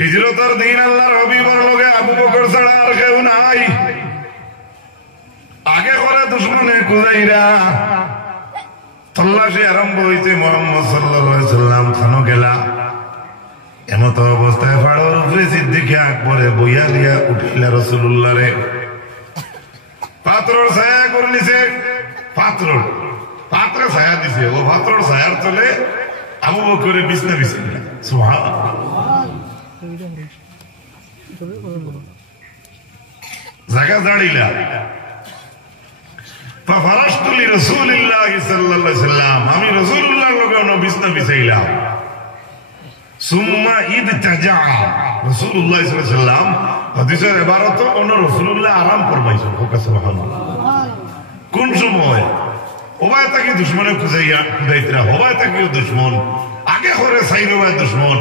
হিজরতের দিন আল্লাহর হাবিবের লগে আবু বকর ছাড়া আর কেউ নাই। আগে করে দুশমনে কুজাইরা তল্লাশি আরম্ভ হইতে মুহাম্মদ সাল্লাল্লাহু আলাইহি সাল্লাম থানো গেলা। এমত অবস্থায় ফাড়র উপরে সিদ্দিকে আকবরে বইয়া লিয়া উঠিলা রাসূলুল্লাহ রে। পাত্রর ছায়া করে নিছে, পাত্রে ছায়া দিছে, ও পাত্রর ছায়ার তলে আবু বকরে বিছনা বিছাইলা। সুবহানাল্লাহ। জায়গা দাঁড়িলা। ফারাশতু লিরাসূলিল্লাহ সাল্লাল্লাহু আলাইহি সাল্লাম, আমি রাসূলুল্লাহর লগে বিছনা বিছাইলাম। সুম্মা ইদতাজা, রাসূলুল্লাহ সাল্লাল্লাহু আলাইহি সাল্লাম হাদিসের ইবারত অন্য রাসূলুল্লাহ আরাম ফরমাইছেন। সুবহানাল্লাহ। কোন সময় ওবায় তাকে দুশমনে খুদাইতরা, হবায় তাকে দুশমন আগে করে সাইরবায় দুশমন।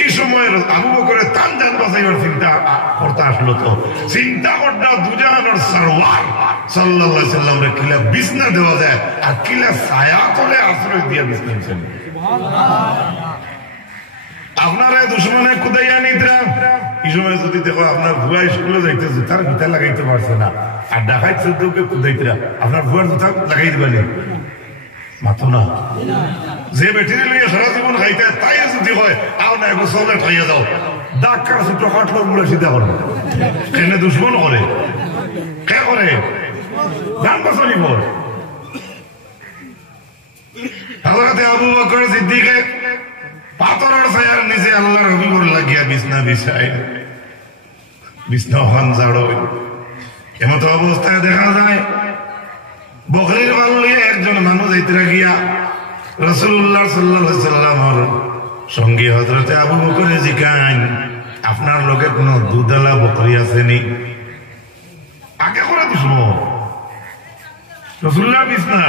এই সময় আবু বকরের তান জান বাঁচাইবার চিন্তা করতে আসলো। তো চিন্তা করতে দুজাহানের সরওয়ার সাল্লাল্লাহু আলাইহি সাল্লাম রে কিলা বিছনা দেওয়া যায় আর কিলা ছায়া তলে আশ্রয় দিয়া বিছনা দিয়েছেন। আপনারা দুশমনে খুদাইয়া নিদ্রা এই সময় যদি দেখো আপনার ভুয়া স্কুলে যাইতে জুতার ভিতর লাগাইতে পারছে না আর ডাকাইত চোদ্দকে খুদাইতরা আপনার ভুয়ার জুতা লাগাই দিবেন মাথো না। যে বেটিরে লইয়া সারা জীবন খাইতে তাই যদি হয় আও না একটু চলে খাইয়া যাও দাগ কার ছোট কাটলো মুড়ে সিধা করবে। কেনে দুশ্মন করে কে করে জান বাঁচানি বল। হযরত আবু বকর সিদ্দিকে পাথরের ছায়ার নিচে আল্লাহর হাবিবর লাগিয়া বিছনা বিছাই বিছনা হন জাড়ো। এমত অবস্থায় দেখা যায় বকরির বাল লইয়া একজন মানুষ যাইতে গিয়া রাসূলুল্লাহ সাল্লাল্লাহু আলাইহি সাল্লামের সঙ্গী হযরত আবু বকর জিজ্ঞাসা, আপনার লগে কোন দুধালা বকরি আসেনি? আগে করে দুশমন রাসূলুল্লাহ বিছনা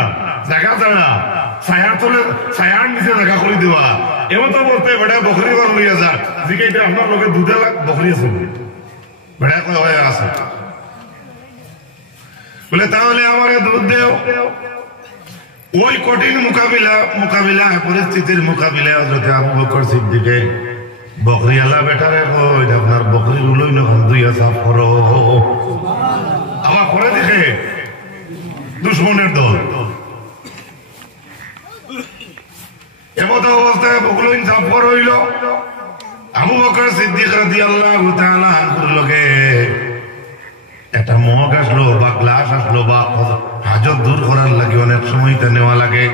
জায়গা ছাড়া ছায়ার তলে ছায়ার নিচে জায়গা করে দেওয়া। এমত বলতে বেড়া বকরি বাল লইয়া যা জিজ্ঞাসা, আপনার লগে দুধালা বকরি আছে? বেড়া কয় হয়ে আছে। বলে তাহলে আমাকে দুধ দেও। ওই কঠিন মোকাবিলা পরিস্থিতির মোকাবিলায় হযরত আবু বকর সিদ্দিকে বকরি আলা বেটারে কই আপনার বকরি গুলোই না দুইয়া সাফ করো। আমার করে দেখে দুশমনের দল এমত অবস্থায় বকরি সাফ করা হইল। আবু বকর সিদ্দিক রাদিয়াল্লাহু তাআলা আনহুর লগে একটা মগ আসলো বা গ্লাস আসলো বা হাজত দূর করার লাগে অনেক সময় তা নেওয়া লাগে।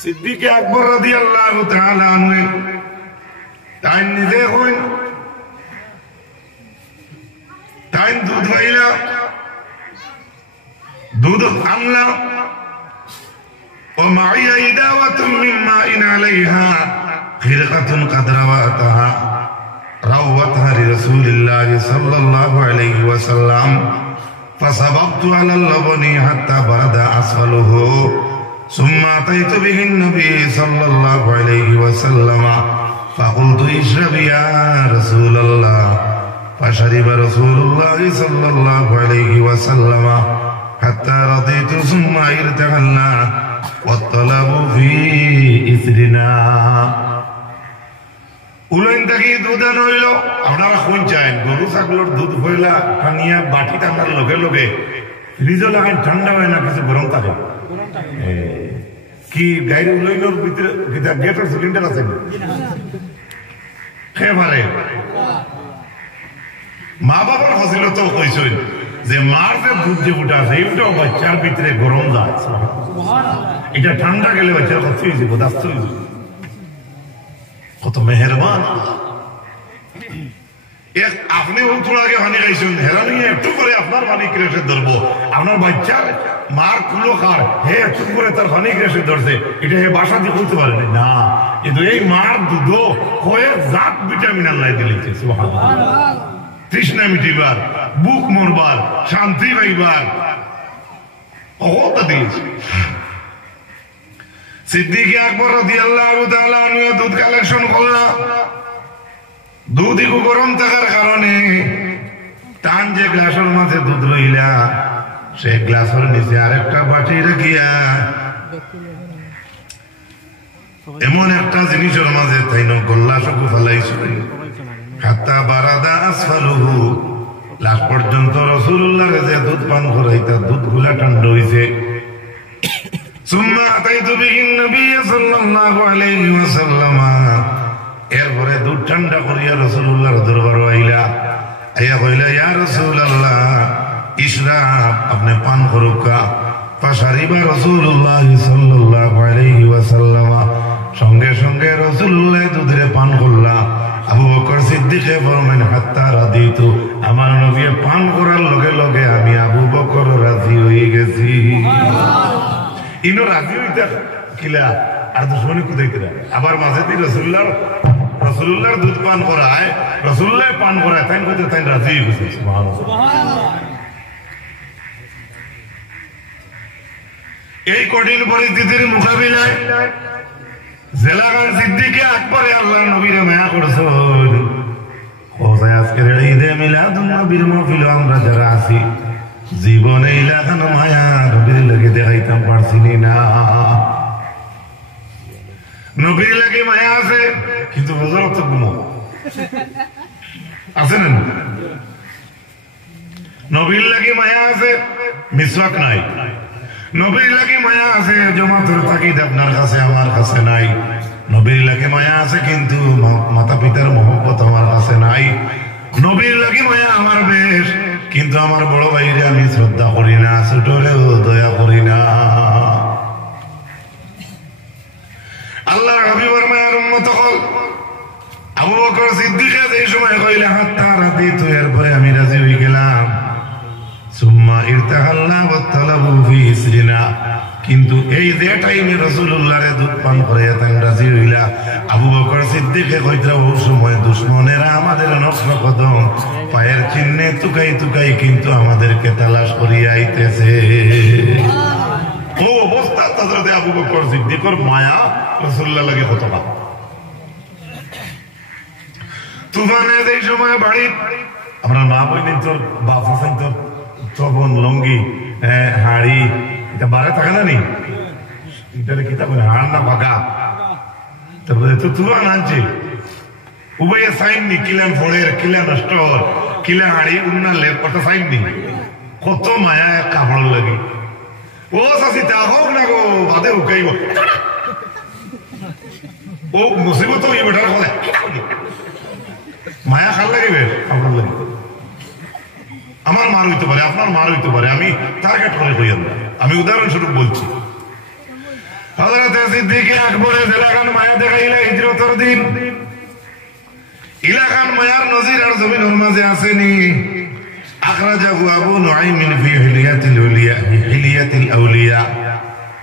সিদ্দিকে আকবর রাদিয়াল্লাহু তাআলা আনহু তাই নিজে হইন তাই দুধ পাইলা, দুধ আনলা। ও মাইয়া ইদাওয়াতুন মিন মাইন আলাইহা খিরকাতুন قد رواتها روتها لرسول الله صلى الله عليه وسلم فسبقت على اللبن حتى برد أسفله ثم أتيت به النبي صلى الله عليه وسلم فقلت اشرب يا رسول الله فشرب رسول الله صلى الله عليه وسلم حتى رضيت ثم ارتحلنا والطلب في إثرنا। উলাইন থেকে দুধ আন হইল। আপনারা কোন চান গরু ছাগলের দুধ হইলা টানিয়া বাটি টানার লগে লগে ফ্রিজও লাগাই ঠান্ডা হয় না কিছু গরম থাকে কি গাড়ি উলাইনোর ভিতরে গেটের সিলিন্ডার আছে খেয়ে পারে। মা বাবার ফজিলত কইছেন যে মার যে দুধ যে উঠা আছে এইটাও বাচ্চার ভিতরে গরম যায়। এটা ঠান্ডা গেলে বাচ্চারা কত হয়েছে বদাস্ত হয়েছে। কত মেহেরবান আপনি তোর আগে পানি খাইছেন হেরানি একটু করে আপনার পানি ক্রেসে ধরবো। আপনার বাচ্চার মার কুলো খার হে একটু করে তার পানি ক্রেসে ধরছে এটা হে বাসা দিয়ে বলতে পারেন না। কিন্তু এই মার দুধ কয়েক জাত ভিটামিন আল্লাহ দিলেছে। তৃষ্ণা মিটিবার, বুক মরবার, শান্তি পাইবার অহতা দিয়েছে। সিদ্দিকে আকবর রাদিয়াল্লাহু তাআলা আনহু দুধ কালেকশন করলা। দুধ একটু গরম থাকার কারণে টান যে গ্লাসের মাঝে দুধ রইলা সেই গ্লাসের নিচে আরেকটা বাটি রাখিয়া এমন একটা জিনিসের মাঝে তাই গোল্লা সকু ফেলাইছিল আসফালুহু লাস্ট পর্যন্ত রাসূলুল্লাহর যে দুধ পান করাইতা দুধগুলা ঠান্ডা হইছে সুম্মা আতাইতু বিহিন নবী সাল্লাল্লাহু আলাইহি ওয়াসাল্লাম এরপরে দুধ ঠান্ডা করিয়া রাসূলুল্লাহর দরবারে আইলা আইয়া কইলা ইয়া রাসূলুল্লাহ ইশরাব আপনি পান করুকা ফাশারিবা রাসূলুল্লাহ সাল্লাল্লাহু আলাইহি ওয়াসাল্লাম সঙ্গে সঙ্গে রাসূলুল্লাহ দুধরে পান করলা আবু বকর সিদ্দিকে ফরমান হাত্তা রাদিতু আমার নবী পান করার লগে লগে আমি আবু বকর রাজি হয়ে গেছি ইনো রাজি হইতা কিলা আর দুশমনি কুদাইতরা আবার মাঝে দি রাসূলুল্লাহর দুধ পান করায় রাসূলুল্লাহ পান করায় তাই কইতে তাই রাজি হইছে সুবহানাল্লাহ এই কঠিন পরিস্থিতির মোকাবিলায় জেলাগান সিদ্দিকে আকবরে আল্লাহর নবীরে মায়া করছেন কোথায় আজকের ঈদে মিলাদুন নবীর মাহফিলে আমরা যারা আছি জীবনে ইলাকান মায়া নবীর লাগে দেখাইতাম পারছিনি না নবীর লাগে মায়া আছে কিন্তু বোঝার তো গুম আছে না নবীর লাগে মায়া আছে মিসওয়াক নাই নবীর লাগে মায়া আছে জমাতের তাকিদ আপনার কাছে আমার কাছে নাই নবীর লাগে মায়া আছে কিন্তু মাতা পিতার মহব্বত আমার কাছে নাই নবীর লাগে মায়া আমার বেশ কিন্তু আমার বড় ভাইরে আমি শ্রদ্ধা করি না ছোটরেও দয়া করি না আল্লাহর হাবিবের মায়ার উম্মত হল আবু বকর সিদ্দিক এই সময় কইলে হাত্তা রাদিতু এরপরে আমি রাজি হয়ে গেলাম সুম্মা ইরতাহাল্লা ওয়া তালাবু ফি ইসরিনা কিন্তু এই যে টাইমে রাসূলুল্লাহর দুধ পান করে তাই রাজি হইলা আবু বকর সিদ্দিকে কইরা ওই সময় দুশমনেরা আমাদের নষ্ট কদম পায়ের চিহ্নে তুকাই তুকাই কিন্তু আমাদেরকে তালাশ করিয়া আইতেছে ও অবস্থা হযরত আবু বকর সিদ্দিকের মায়া রাসূলুল্লাহ লাগে কতটা তুফানে এই সময় বাড়ি আমরা মা বইনি তোর বাপ হাসান তোর তখন লঙ্গি হাড়ি এটা বারে থাকে না নি এটা কিতা বলে হাড় না পাকা তারপরে তো তুফান আনছে উভয়ে সাইন নি কিলান ফোড়ের কিলা নষ্ট হল কিলা হাড়ি উন্নালে কত সাইন নি কত মায়া কাপড় লাগে ও সাসি তা হোক না গো বাদে উকাইব ও মুসিবত হয়ে বেটার কথা মায়া খাল লাগিবে আপনার লাগে আমার মার হইতে পারে আপনার মার হইতে পারে আমি টার্গেট করে কইয়েন না আমি উদাহরণস্বরূপ বলছি হযরত সিদ্দিক আকবর জেলাখান মায়া দেখাইলে হিজরতের দিন ইলাখান মায়ার নজির আর জমিনের মাঝে আসেনি আখরাজাহু আবু নুআইম ফি হিলিয়াতিল আউলিয়া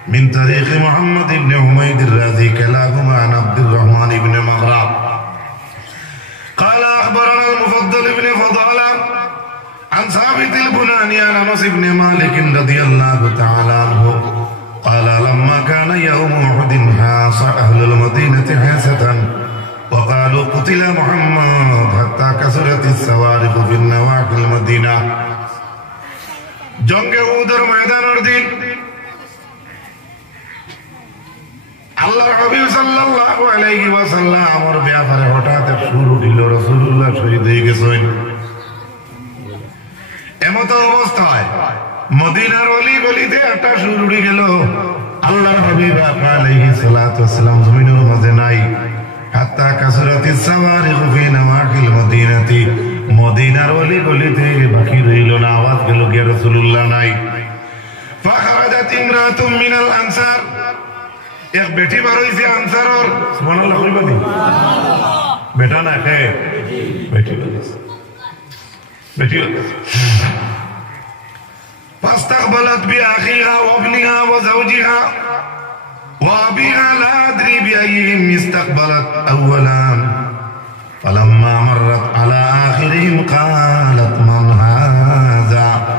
من طريق محمد بن حميد الرازي كلاهما عن عبد الرحمن بن مغرب قال أخبرنا المفضل بن فضالة عن ثابت البناني عن أنس بن مالك رضي الله تعالى عنه قال لما كان يوم أحد حاص أهل المدينة حاسة وقالوا قتل محمد حتى كسرت الصواريخ في النواحي المدينة جنگ احد ميدان الدين আল্লাহর হাবিব সাল্লাল্লাহু আলাইহি ওয়াসাল্লামের ব্যাপারে হঠাৎ শুরু হলো রাসূলুল্লাহ শহীদ হয়ে গেছেন এমত অবস্থায় মদিনার অলি গলিতে একটা শুরু হয়ে গেল আল্লাহর হাবিব আলাইহিস সালাতু ওয়াসসালাম জমিনের মাঝে নাই হাত্তা কাসরাতিস সাওয়ারিখ ফি নওয়াহিল মদিনাতি মদিনার অলি গলিতে বাকি রইল না আওয়াজ গেল কি রাসূলুল্লাহ নাই ফাখারাজাত ইমরাতুম মিনাল আনসার एक बेटी बार इसे आंसर और सुभान अल्लाह कोई बेटा ना है बेटी فاستقبلت بأخيها وابنها وزوجها وأبيها لا أدري بأيهم استقبلت أولا فلما مرت على آخرهم قالت من هذا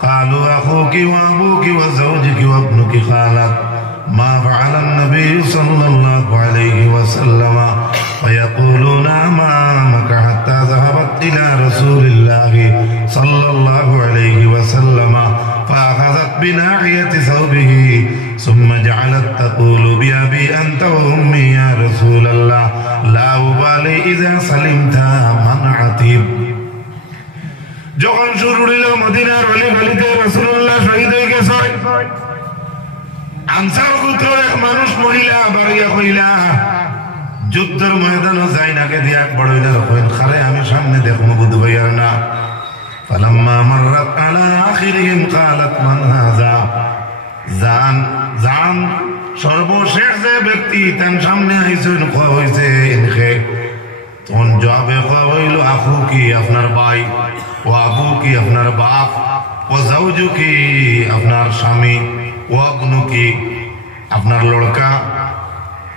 قالوا أخوك وأبوك وزوجك وابنك خالك ما فعل النبي صلى الله عليه وسلم فيقولون أمامك حتى ذهبت إلى رسول الله صلى الله عليه وسلم فأخذت بناحية ثوبه ثم جعلت تقول بأبي أنت وأمي يا رسول الله لا أبالي إذا سلمت من عتيب যখন শুরু হইল মদিনার অলি গলিতে রাসূলুল্লাহ শহীদ হয়ে গেছেন আনসার গোত্রের এক মানুষ মহিলা বাড়িয়া কইলা যুদ্ধের ময়দানে যাই নাকে দিয়া বড় হইলা কইন খারে আমি সামনে দেখমু বুধ ভাইয়ার না ফালাম্মা মাররাত আলা আখিরিহিম قالت মান হাযা জান জান সর্বশেষ যে ব্যক্তি তার সামনে আইছেন কয় হইছে ইনকে তখন জবাবে কয় হইল আখু কি আপনার ভাই ও আবু কি আপনার বাপ ও জাওজু কি আপনার স্বামী ও আবনু কি আপনার লড়কা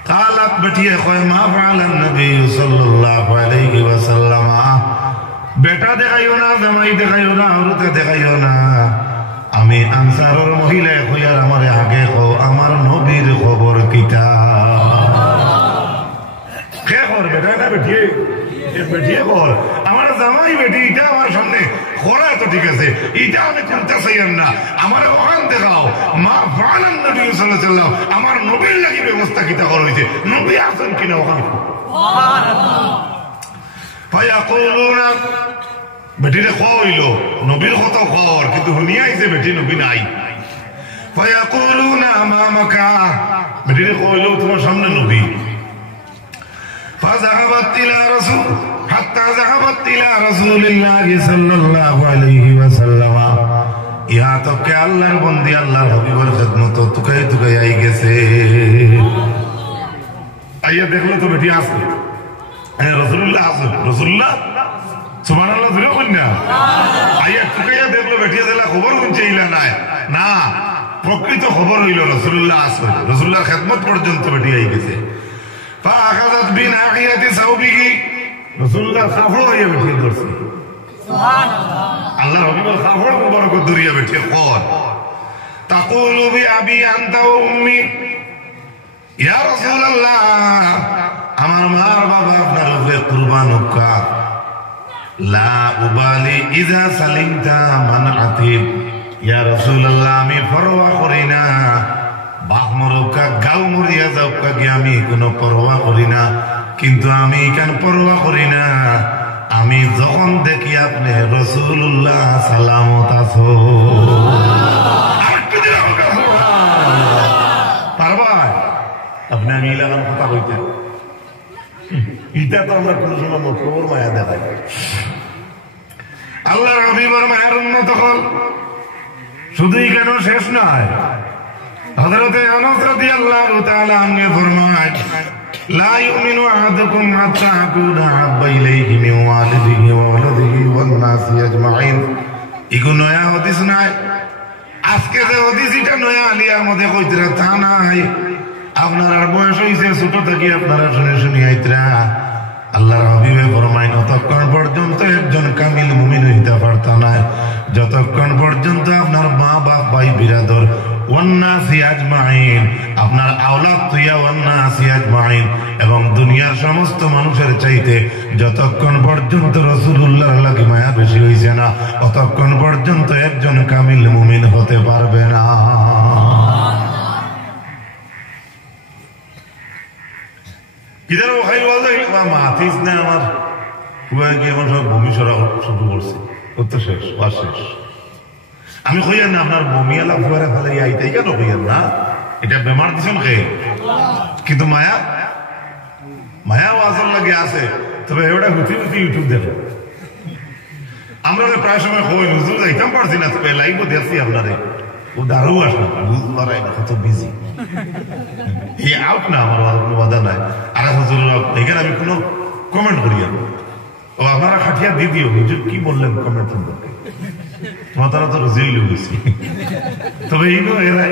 قالت বেটিয়ে কয় মা ফাআলান নবী সাল্লাল্লাহু আলাইহি ওয়াসাল্লাম বেটা দেখাইও না জামাই দেখাইও না আরতে দেখাইও না আমি আনসারের মহিলা কইয়ার আমারে আগে কও আমার নবীর খবর কিটা কে খবর বেটা না বেটিয়ে বেটিয়ে কর আমার জামাই বেটি এটা আমার সামনে খোলা তো ঠিক আছে এটা আমি করতে চাইম না আমার ওখান দেখাও মা ফাআলান নবী সাল্লাল্লাহু আলাইহি ওয়াসাল্লাম আমার নবীর লাগি ব্যবস্থা কিটা করা হইছে নবী আছেন কিনা ওখানে সুবহানাল্লাহ ফায়াকুলুনা বেটিরে কইল নবীর কথা কর কিন্তু শুনিয়া আইছে বেটি নবী নাই ফায়াকুলুনা আমামাকা বেটিরে কইল তোমার সামনে নবী ফাযাহাবাত ইলা রাসূল হাত্তা যাহাবাত ইলা রাসূলিল্লাহ সাল্লাল্লাহু আলাইহি ওয়াসাল্লাম ইহা তো কে আল্লাহর বন্দি আল্লাহর হাবিবের খিদমত তুকাই তুকাই আই গেছে আইয়া দেখলো তো বেটি আছে রাসূলুল্লাহ আছে রাসূলুল্লাহ সুবহানাল্লাহ ধরে কইনা আইয়া তুকাইয়া দেখলো বেটি দিলা খবর শুনছে ইলা নাই না প্রকৃত খবর হইল রাসূলুল্লাহ আছে রাসূলুল্লাহর খিদমত পর্যন্ত বেটি আই গেছে فاخذت بناحيه ثوبه রাসূলুল্লাহ খাফড় হইয়া বেটি ধরছে সুবহানাল্লাহ আল্লাহর হাবিবের খাফড় মুবারক ধরিয়া বেটি কর তাকুলু বিআবি আনতা ওয়া উম্মি ইয়া রাসূলুল্লাহ আমার মা বাবা আপনার উপরে কুরবান হোক লা উবালি ইযা সালিমতা মান আতিব ইয়া রাসূলুল্লাহ আমি পরোয়া করি না বাপ মরুকা গাও মরিয়া যাওকা কি আমি কোনো পরোয়া করি না কিন্তু আমি কেন পরোয়া করি না আমি যখন দেখি আপনি রাসূলুল্লাহ সালামত আছো পারবা আপনি আমি লাগান কথা কইতে এটা তো আমরা কোন সময় খবর মায়া দেখাই আল্লাহর হাবিবের মায়ের উন্নত হল শুধুই কেন শেষ নয় হযরত আনাস রাদিয়াল্লাহু তাআলা আনহু ফরমায় লা ইউমিনু আহাদুকুম হাত্তা আকুনা হাব্বা ইলাইহি মিন ওয়ালিদিহি ওয়া ওয়ালাদিহি ওয়ান নাসি আজমাইন ইগো নয়া হাদিস নাই আজকে যে হাদিস এটা নয়া আলিয়ার মধ্যে কইতরা তা নাই আপনার আর বয়স হইছে ছোট থেকে আপনারা শুনে শুনে আইতরা আল্লাহর হাবিবে ফরমায় ততক্ষণ পর্যন্ত একজন কামিল মুমিন হইতে পারত না যতক্ষণ পর্যন্ত আপনার মা বাপ ভাই বিরাদর ওয়ান্নাসি আজমাইন আপনার আওলাদ তুইয়া ওয়ান্নাসি আজমাইন এবং দুনিয়ার সমস্ত মানুষের চাইতে যতক্ষণ পর্যন্ত রাসূলুল্লাহর লাগি মায়া বেশি হইছে না ততক্ষণ পর্যন্ত একজন কামিল মুমিন হতে পারবে না কিদার ওখাই বলে মাতিস না আমার কুয়ায় গিয়ে আমার সব ভূমি সরা শুরু করছে করতে শেষ আর শেষ আমি কইয়ার না আপনার বমি আলা ফুয়ারে ফেলে আইতেই কেন কইয়ার না এটা বেমার দিছেন কে কিন্তু মায়া মায়া ওয়াজের লাগে আছে তবে এবারে হুতি হুতি ইউটিউব দেখো আমরা প্রায় সময় কই হুজুর যাইতাম পারছি না তবে লাইভও দেখছি আপনারে ও দারু আসলো হুজুর কত বিজি হি আউট না আমার কোনো বাধা নাই আর হুজুর এখানে আমি কোনো কমেন্ট করি ও আপনারা খাটিয়া দিয়ে দিও হুজুর কি বললেন কমেন্ট সম্পর্কে তোমার তো রুজিল লুগেছি তবে এরা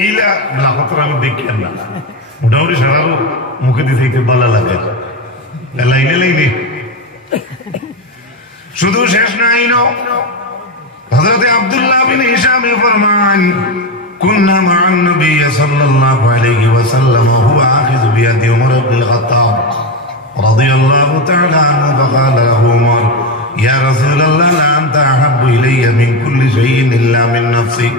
এইলা লাখতর আমি দেখি না মোটামুটি সারারও মুখে দিতে ভালো লাগে লাইনে লাইনে শুধু শেষ নাই হযরত আব্দুল্লাহ বিন হিশাম ফরমান كنا مع النبي صلى الله عليه وسلم وهو آخذ بيد عمر بن الخطاب رضي الله تعالى عنه فقال له عمر يا رسول الله لا أنت أحب إلي من كل شيء إلا من نفسي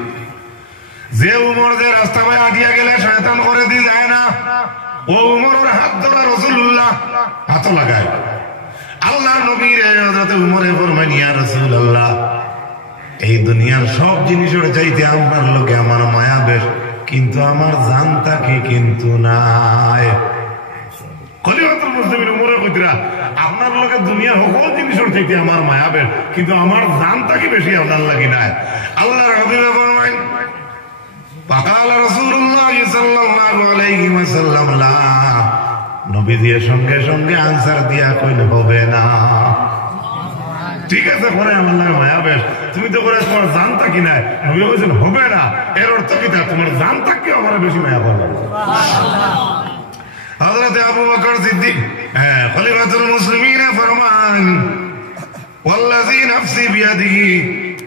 যে উমর যে রাস্তায় আটিয়া গেলে শয়তান করে দিয়ে যায় না ও উমরের হাত ধরে রাসূলুল্লাহ হাত লাগায় আল্লাহ নবীর হযরত উমরে ফরমান ইয়া রাসূলুল্লাহ এই দুনিয়ার সব জিনিসের চাইতে আপনার লোকে আমার মায়া বেশ, কিন্তু আমার জানতাকে কিন্তু নাই। খলিফাতুল মুসলিমিন উমরে কইতরা আপনার লোকে দুনিয়ার সকল জিনিসের চাইতে আমার মায়া বেশ, কিন্তু আমার জানতাকে বেশি আপনার লাগি নাই। আল্লাহর হাবিবে ফরমায় ফাকাল রাসূলুল্লাহ সাল্লাল্লাহু আলাইহি ওয়াসাল্লাম লা, নবী দিয়ে সঙ্গে সঙ্গে আনসার দিয়া কইলে হবে না। ঠিক আছে পরে আমার লাগে মায়া বেশ, তুমি তো করে তোমার জানতা কি নাই, নবী বলেছেন হবে না, এর অর্থ কি তা তোমার জানতা কি আমার বেশি মায়া করবে। হযরত আবু বকর সিদ্দিক খলিফাতুল মুসলিমিন ফরমান ওয়াল্লাযী নাফসি বিয়াদিহি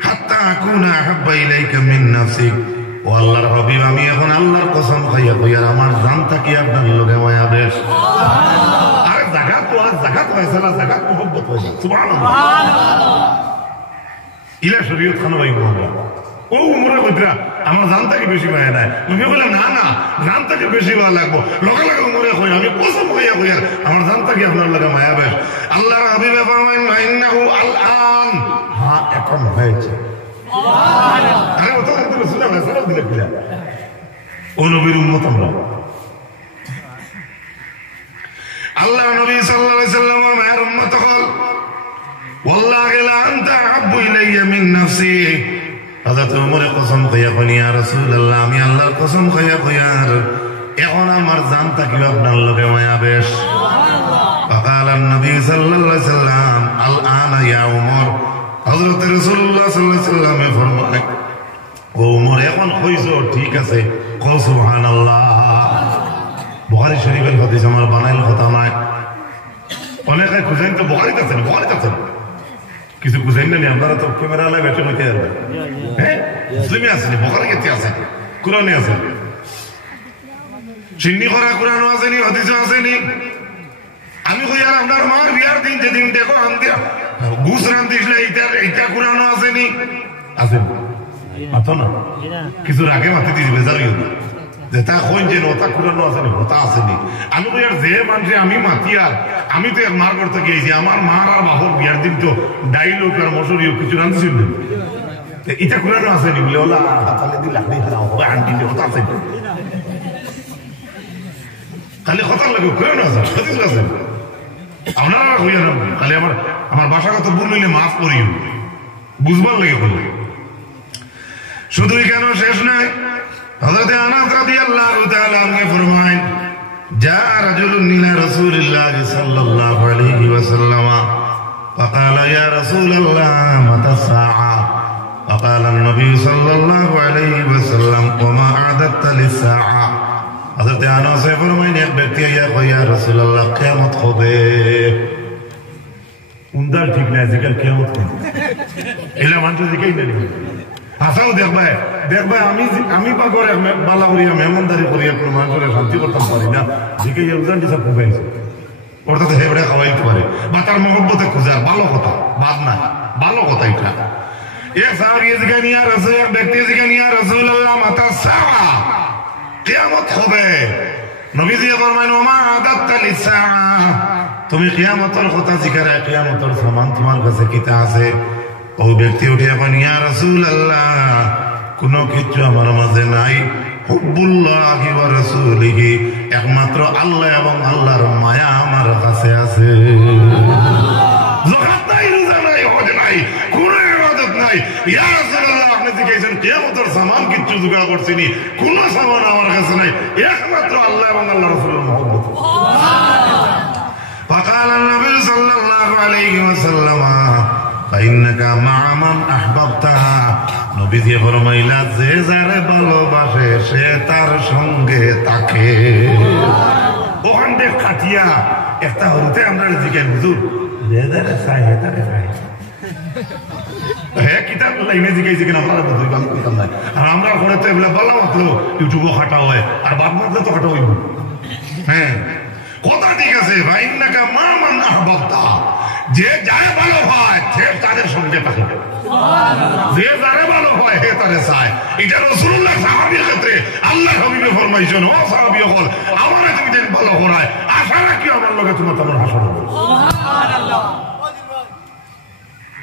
হাত্তা আকুনা আহাব্বা ইলাইকা মিন নাফসিক। ও আল্লাহর হাবিব, আমি এখন আল্লাহর কসম খাইয়া কইয়া আমার জানতা কি আপনার লগে মায়া বেশ। আরে জাকাত তো আর জাকাত ফয়সালা, জাকাত মুহাব্বত হইছে। সুবহানাল্লাহ, ইলা শরীয়ত খান ভাই বলরা ও উমরে কইতরা আমার জানতা কি বেশি মায়া নাই। উনি বললেন না না, জানতা কি বেশি ভালো লাগবো। লগে লগে উমরে কই আমি কসম খাইয়া কইয়া আমার জানতা কি আপনার লগে মায়া বেশ। আল্লাহর হাবিব ফরমায়েন ইন্নাহু আল-আন, হ্যাঁ এখন হয়েছে। আরে ও তো রাসূলুল্লাহ সাল্লাল্লাহু আলাইহি ওয়াসাল্লাম দিলে ও নবীর উম্মত আমরা। আল্লাহ নবী সাল্লাল্লাহু আলাইহি ওয়াসাল্লামের মায়ের উম্মত হল ওয়াল্লাহি লা আনতা আহাব্বু ইলাইয়া মিন নাফসি। হযরত ওমর কসম খাইয়া কইলেন ইয়া রাসূলুল্লাহ, আমি আল্লাহর কসম খাইয়া কইয়ার এখন আমার জানতা কি আপনার লগে মায়া বেশ। فقال النبي صلى الله عليه وسلم الآن يا عمر। হযরত রাসূলুল্লাহ সাল্লাল্লাহু আলাইহি ওয়াসাল্লাম ফরমায় ও ওমর এখন কইছো ঠিক আছে, কও সুবহানাল্লাহ। বুখারী শরীফের হাদিস আমার বানাইল কথা নাই। অনেকে খুঁজেন তো বুখারীতে আছে, বুখারীতে আছে কিছু খুঁজেন না, আপনারা তো ক্যামেরা লাই বেঁচে হইতে পারবে। হ্যাঁ মুসলিমে আছে, বুখারীতে আছে, কুরআনে আছে, চিন্নি করা কুরআনও আছে নি, হাদিসও আছে নি। আমি কই আর আপনার মার বিয়ার দিন যেদিন দেখো আন্দিয়া ঘুষ রান্দিসলে এইটা কুরআনও আছে নি, আছে মাথা না কিছুর আগে মাথা দিয়ে বেজারিও না যেটা কইন যে ওটা কুরআনও আছে নি, ওটা আছে নি। আমি কই আর যে মানুষে আমি মাতি আর আমি তো এক মার করতে গিয়েছি, আমার মার আর বাপর বিয়ার দিন তো ডাইলগ আর মশরিও কিছু রান্দিছিল না, এটা কুরআনও আছে নি বলে ওলা হাতালে দি লাখনি হারাও হবে আন্টি ওটা আছে খালি কথা লাগে কুরআনও আছে, হাদিস আছে। আপনারা কইয়া না খালি আমার ভাষাগত ভুল হইলে মাফ করিও, বুঝবার লাগে বললে। শুধুই কেন শেষ নয়, হযরত আনাস রাদিয়াল্লাহু তাআলা আনহু ফরমায় জা রাজুলুন ইলা রাসূলিল্লাহ সাল্লাল্লাহু আলাইহি ওয়াসাল্লাম فقال يا رسول الله متى الساعة فقال النبي صلى الله عليه وسلم وما أعددت للساعة। হযরত আনাস ফরমায় এক ব্যক্তি আইয়া কয় ইয়া রাসূলুল্লাহ কিয়ামত কবে। উন্দার ঠিক না জিকার কিয়ামত কবে, এলা মানুষ জিকাই না আসাও দেখবে আমি পাগরে বালা করিয়া মেহমানদারি করিয়া কোনো মানুষের শান্তি করতাম পারি না, জিকে উজান দিশা খুবাইছে অর্থাৎ হেবড়ে খাওয়াইতে পারে বা তার মহব্বতে খুঁজে ভালো কথা, বাদ না ভালো কথা। এটা এক সাহাবী জিজ্ঞাসা নিয়া রাসূল, এক ব্যক্তি জিজ্ঞাসা নিয়া রাসূলুল্লাহ মাতা সাআ, কিয়ামত হবে। নবীজি ফরমায় ওমা আদাততা লিসসাআ, তুমি কিয়ামতের কথা জিকারে কিয়ামতের সামান তোমার কাছে কিতা আছে। ও ব্যক্তি উঠিয়া কয় ইয়া রাসূলুল্লাহ কোন কিছু আমার মাঝে নাই, হুব্বুল্লাহি ওয়া রাসূলিহি, একমাত্র আল্লাহ এবং আল্লাহর মায়া আমার কাছে আছে। যাকাত নাই, রোজা নাই, হজ নাই, কোন ইবাদত নাই। ইয়া রাসূলুল্লাহ আপনি জিজ্ঞাসেন কিয়ামতের সামান কিছু জোগাড় করছিনি, কোন সামান আমার কাছে নাই, একমাত্র আল্লাহ এবং আল্লাহর রাসূলের মহব্বত। সুবহানাল্লাহ। ফাকাল নবী সাল্লাল্লাহু আলাইহি ওয়াসাল্লাম ফাইন্নাকা মা'a মান আহবাবতা, নবীজি ফরমাইলা যে যারে ভালোবাসে সে তার সঙ্গে থাকে। ওখানে খাটিয়া একটা হতে আমরা জিজ্ঞেস হুজুর যে যারে চাই হে তারে চাই, হ্যাঁ কিতাব লাইনে জিজ্ঞাসা কিনা আপনারা বুঝতে পারতাম না। আর আমরা ঘরে তো এগুলো বললাম মাত্র ইউটিউবও খাটা হয় আর বাদ মাত্র তো খাটা হইব। হ্যাঁ কথা ঠিক আছে, ফাইন্নাকা মা'a মান আহবাবতা, যে যারে ভালো হয় সে তাদের সঙ্গে থাকে, যে যারে ভালো হয় হে তারে চায়। এটা রাসূলুল্লাহ সাহাবীর ক্ষেত্রে আল্লাহ হাবিবে ফরমাইছেন ও সাহাবী হল আমারে তুমি যেন ভালো হয় আশা রাখি আমার লগে তোমার তেমন হাসর হবে। সুবহানাল্লাহ।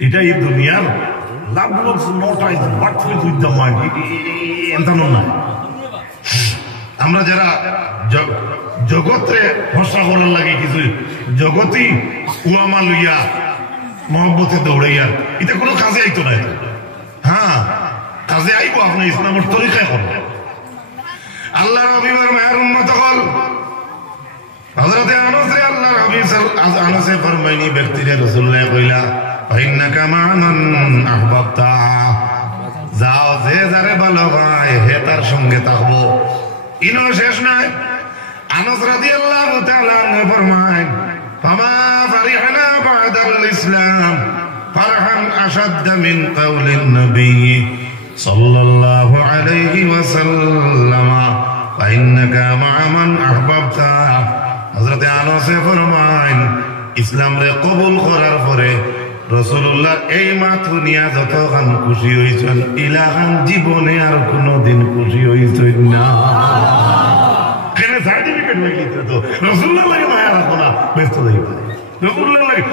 এটাই দুনিয়ার Love looks not as what with the mind. এমন না। আমরা যারা জগতে ভরসা করার লাগে কিছু জগতি উয়ামা লইয়া মহব্বতে দৌড়াইয়া এটা কোনো কাজে আইতো না। হ্যাঁ কাজে আইব আপনি ইসলামের তরিকায় করবেন। আল্লাহর হাবিবের মায়ের উম্মত হল হযরতে আনাসে আল্লাহর হাবিব আনাসে ফরমাইনি ব্যক্তিরে রাসূলুল্লাহ কইলা ইন্নাকা মা'মান আহবাবতা যাও যে যারে ভালো হয় হে তার সঙ্গে থাকবো। ইনো শেষ নাই। আনাস রাদিয়াল্লাহু তাআলা আনহু ফরমায় ফামা ফারিহনা বা'দাল ইসলাম ফারহান আশাদ্দ মিন কাউলিন নবী সাল্লাল্লাহু আলাইহি ওয়াসাল্লাম ফাইন্নাকা মা'মান আহবাবতা। হযরতে আনাস ফরমায় ইসলাম রে কবুল করার পরে রাসূলুল্লাহ এই মাথু নিয়া যতখান খুশি হইছেন ইলাহান জীবনে আর কোনদিন খুশি হইছেন না। কেন সার্টিফিকেট লাগিতে তো রাসূলুল্লাহ লাগে মায়া রাখো না ব্যস্ত হই পারে। রাসূলুল্লাহ লাগে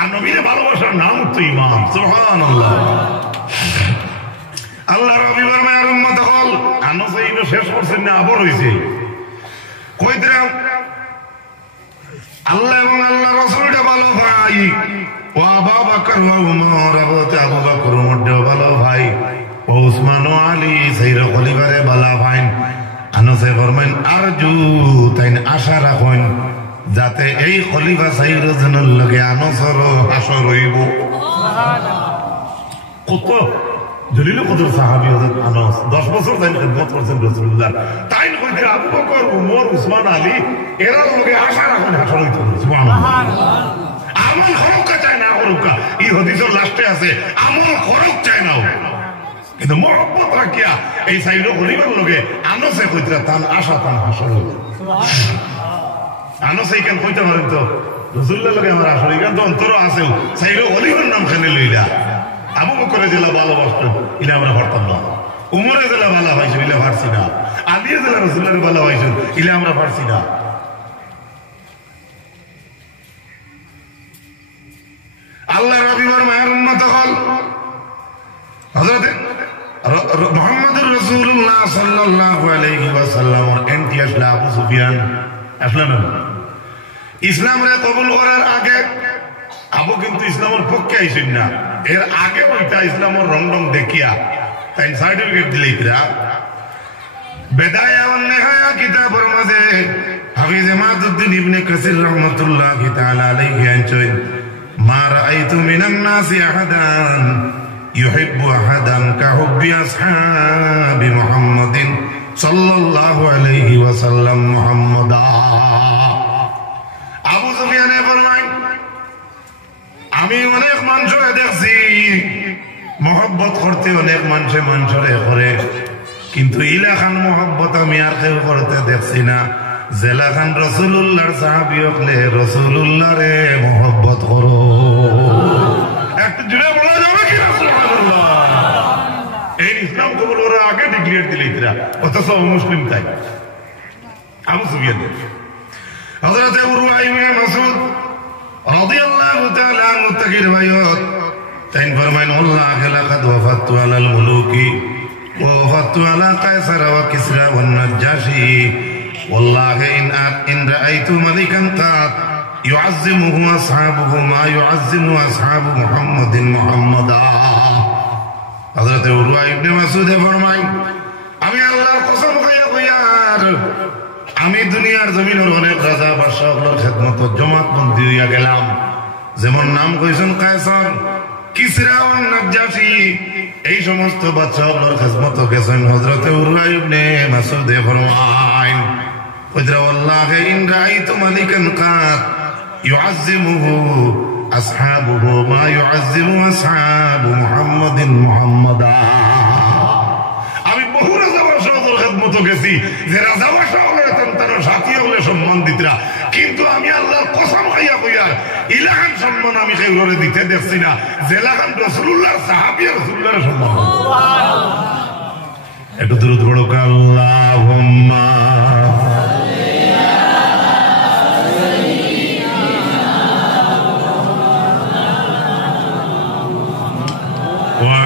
আর নবীর ভালোবাসার নাম তো ইমাম। সুবহানাল্লাহ। আল্লাহর হাবিবের মায়ের উম্মত হল আনাস এইটা শেষ করছেন না আবার হইছে কইরা আল্লাহ এবং আল্লাহ রাসূলটা ভালো ভাই ও আবু বকর ও উমর আবু বকর ওমর ভালো ভাই ও উসমান ও আলী সাইর খলিফারে ভালো ভাই। আনাসে ফরমাইন আরজু তাইন আশা রাখেন যাতে এই খলিফা সাইর জনের লগে আনাসর হাসর হইব। কত জলিল কদর সাহাবী হযরত আনাস 10 বছর তাই খিদমত করেছেন রাসূলুল্লাহ। তাই কইতে আবু বকর উমর উসমান আলী এরা লগে আশা রাখেন হাসর হইতো। সুবহানাল্লাহ। আমল খরকা চায় না খরকা এই হাদিসের লাস্টে আছে আমল খরক চায় না কিন্তু মহব্বত রাখিয়া এই সাইরো খলিফার লগে আনাসে কইতরা তান আশা তান হাসর হইতো। আনাস এইখান কইতে পারেন তো রাসূলুল্লাহ লগে আমার আসর এইখান তো অন্তর আছে সাইরো খলিফার নাম খেলে লইলা। আবু বকরের জেলা ভালোবাসতেন ইলা আমরা পারতাম না। উমরের জেলা ভালো হয়েছেন ইলা পারছি না। আলীর জেলা রাসূলুল্লাহর ভালো হয়েছেন ইলা আমরা পারছি না। আল্লাহর হাবিবের মায়ের উম্মত হল হযরত মুহাম্মদুর রাসূলুল্লাহ সাল্লাল্লাহু আলাইহি ওয়াসাল্লামের এন্টি আসলা আবু সুফিয়ান আসলেন না। ইসলামরে কবুল করার আগে আবু কিন্তু ইসলামের পক্ষে আইছেন না। এর আগে ওইটা ইসলামের রং দেখিয়া তাই সার্টিফিকেট দিলে ইকরা বেদায়া ওয়ান নিহায়া কিতাবের মাঝে হাফিজ ইমাদউদ্দিন ইবনে কাসির রাহমাতুল্লাহি তাআলা আলাইহি আনছেন মা রাআইতু মিনান নাসি আহাদান ইউহিব্বু আহাদান কাহুব্বি আসহাবি মুহাম্মাদিন সাল্লাল্লাহু আলাইহি ওয়াসাল্লাম মুহাম্মাদা। আবু সুফিয়ানে ফরমায় আমি অনেক মানুষরে দেখছি মহব্বত করতে অনেক মানুষরে করে কিন্তু ইলাখান মহব্বত আমি আর কেউ করতে দেখছি না। জেলাখান রাসূলুল্লাহর সাহাবী হলে রাসূলুল্লাহ রে মহব্বত করো। একটু জুড়ে বলা যাবে কি সুবহানাল্লাহ। এই ইসলাম কবুল করার আগে ডিক্লেয়ার দিলে এরা অথচ মুসলিম তাই। আবু সুফিয়ান হযরত উরওয়া ইবনে মাসউদ রাদিয়াল্লাহু তাআলা আনহু থেকে riwayat তাই ফরমায়েন আল্লাহ লাকাদ ওয়াফাতু আলাল মুলুকি ওয়া ওয়াফাতু আলা কায়সার ওয়া কিসরা ওয়ান নাজাশি ওয়াল্লাহি ইন রাআইতু মালিকান কাত ইউআযযিমুহু আসহাবুহু মা ইউআযযিমু আসহাবু মুহাম্মাদিন মুহাম্মাদা। হযরত উরওয়া ইবনে মাসউদ ফরমায়েন আমি আল্লাহর কসম খাইয়া কইয়ার আমি দুনিয়ার জমিনের অনেক রাজা বাদশাহগুলোর খেদমত জমাত বন্দী হইয়া গেলাম। যেমন নাম কইছেন কায়সার কিসরা ওয়ান নাজাশি এই সমস্ত বাদশাহগুলোর খেদমত গেছেন হযরত উরওয়া ইবনে মাসউদ ফরমায়েন কইরা ওয়াল্লাহি ইন রাআইতু মালিকান কাত ইউআযযিমুহু আসহাবুহু মা ইউআযযিমু আসহাবু মুহাম্মাদিন মুহাম্মাদা। আমি বহু রাজা বাদশাহদের খেদমত গেছি যে রাজা বাদশাহগুলোর তার সাথী হলে সম্মান দিতরা কিন্তু আমি আল্লাহর কসম খাইয়া কইয়ার ইলাহান সম্মান আমি কেউরে দিতে দেখছি না। জেলাখান রাসূলুল্লাহর সাহাবী রাসূলুল্লাহর সম্মান। সুবহানাল্লাহ। একটু দরুদ পড়ো আল্লাহুম্মা wa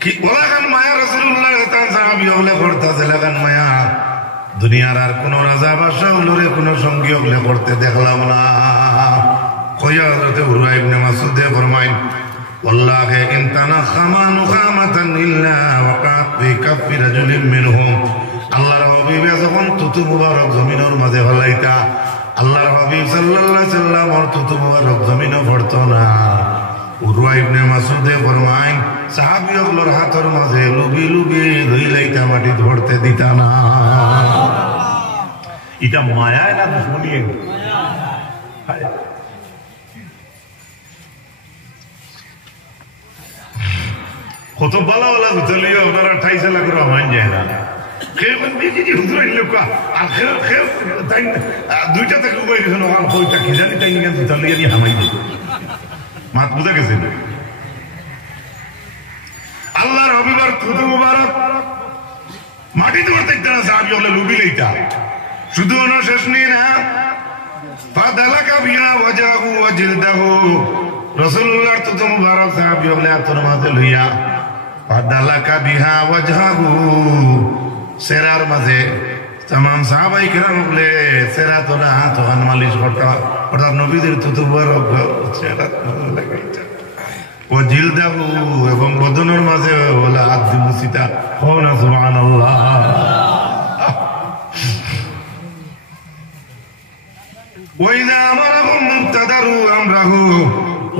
কি ওলাগান মায়া রাসূলুল্লাহ তাআন সাহাবী হলে করতেছে লাগান মায়া দুনিয়ার আর কোন রাজা বাদশা হলরে কোন সঙ্গী হলে করতে দেখলাম না কইয়া হযরত উরওয়া ইবনে মাসউদ ফরমায় ওয়াল্লাহি ইন তানাখামা নুখামাতান ইল্লা ওয়াকাত ফি কাফি রাজুলিন মিনহুম আল্লাহর হাবিব যখন তুতু মুবারক জমিনের মাঝে হলাইতা আল্লাহর হাবিব সাল্লাল্লাহু আলাইহি সাল্লাম ওর তুতু মুবারক জমিনে পড়তো না উরওয়া ইবনে মাসউদ ফরমায় সাহাবী হলর হাতের মাঝে লুবি লুবি লইলাইতা মাটি ধরতে দিতা না এটা মায়া না দুশমনি কত বালা বালা বুঝলিও আপনারা ঠাইছে লাগলো মান যায় না কেমন বিজি হুজুর লোক আর খেল তাই দুইটা থেকে উবাই দিছেন আর কইটা কি জানি তাই নিয়ে বুঝলিও নি হামাই দিই মাত বুঝা গেছে আল্লাহর হাবিবার তুতু মুবারক মাটি ধরতে দিতা না সাহাবী হলে লুবি লইতা শুধু না শেষ নেই না ফাদালাকা বিহা ওয়াজাহু ওয়া জিলদাহু রাসূলুল্লাহ তুতু মুবারক সাহাবী হলে আতর মাঝে লইয়া ফাদালাকা বিহা ওয়াজহাহু সেরার মাঝে तमाम সাহাবায়ে কেরাম হলে সেরা তো না তখন মালিশ করতা অর্থাৎ নবীদের তুতু মুবারক সেরা লাগাইতা ওয়া জিলদাহু এবং বদনের মাঝে ওলা আদি মুসিতা কোনা সুবহানাল্লাহ ওয়াইদা আমারহুম মুবতাদারু আমরাহু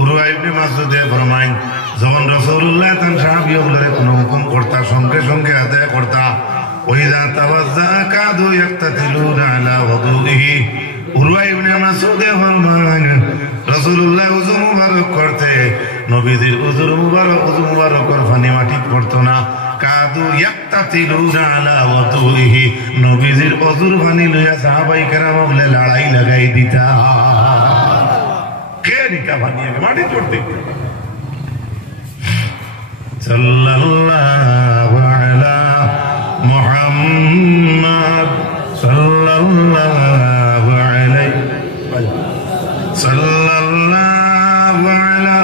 উরওয়া ইবনে মাসউদ ফরমায় যখন রাসূলুল্লাহ তান সাহাবী হলে কোন হুকুম করতা সঙ্গে সঙ্গে আদায় করতা ওয়াইদা তাওয়াজ্জা কাদু ইয়াক্তাতিলুনা আলা ওযুইহি উরওয়া ইবনে মাসউদ ফরমায় রাসূলুল্লাহ ওযু মুবারক করতে নবীজির ওযু মুবারকের পানি মাটি পড়তো না কাদু ইয়াক্তাতিলুনা আলা ওযুইহি নবীজির ওযুর পানি লইয়া সাহাবায়ে কেরাম বলে লড়াই লাগাই দিতা কে নিকা পানি মাটি পড়তে সাল্লাল্লাহু আলা মুহাম্মদ সাল্লাল্লাহু আলাইহি সাল্লাল্লাহু আলা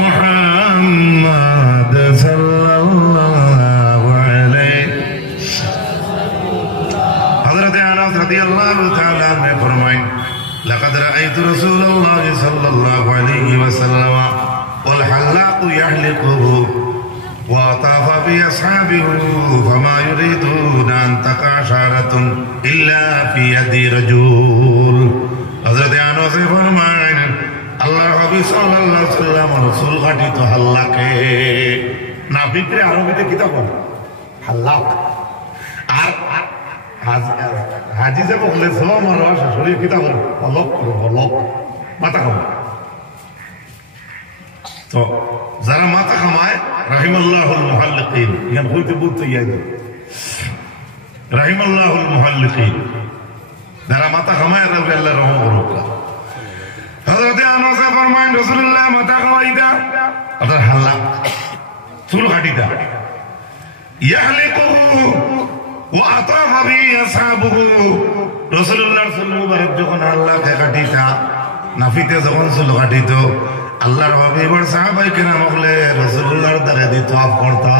মুহাম্মদ সাল্লাল্লাহু আলাইহি হযরত আনাস রাদিয়াল্লাহু তাআলা ने फरमाया लक़द रअयतु रसूलल्लाह सल्लल्लाहु अलैहि वसल्लम वल हल्लाक़ यहलिकुहु وطاف بأصحابه فما يريدون أن تقع شعرة إلا في يد رجل حضرت আনাস ফরমায় আল্লাহর হাবিব সাল্লাল্লাহু আলাইহি ওয়াসাল্লাম রাসূল গঠিত হাল্লাকে নাফিকরে আরবিতে কি তা বলে হাল্লাক আর হাজি যে বলে সব মানুষ শরীর কি তা বলে হলক হলক মাথা খাওয়া তো যারা মাথা খামায় রাহিমাল্লাহুল মুহাল্লিকিন ইয়ান হইতে বলতে ইয়াদ রাহিমাল্লাহুল মুহাল্লিকিন যারা মাথা খামায় আল্লাহ রহম করুক হযরত আনাস ফরমায় রাসূলুল্লাহ মাথা খাওয়াইতা আদার হাল্লা চুল কাটিতা ইয়াহলিকুহু ওয়া আতাফা বি আসহাবুহু রাসূলুল্লাহ সাল্লাল্লাহু আলাইহি ওয়াসাল্লাম যখন হাল্লাকে কাটিতা নাফিতে যখন চুল কাটিতো আল্লাহর হাবিব সাহাবায়ে কেরাম হলে রাসূলুল্লাহর দ্বারে দি তওয়াফ করতা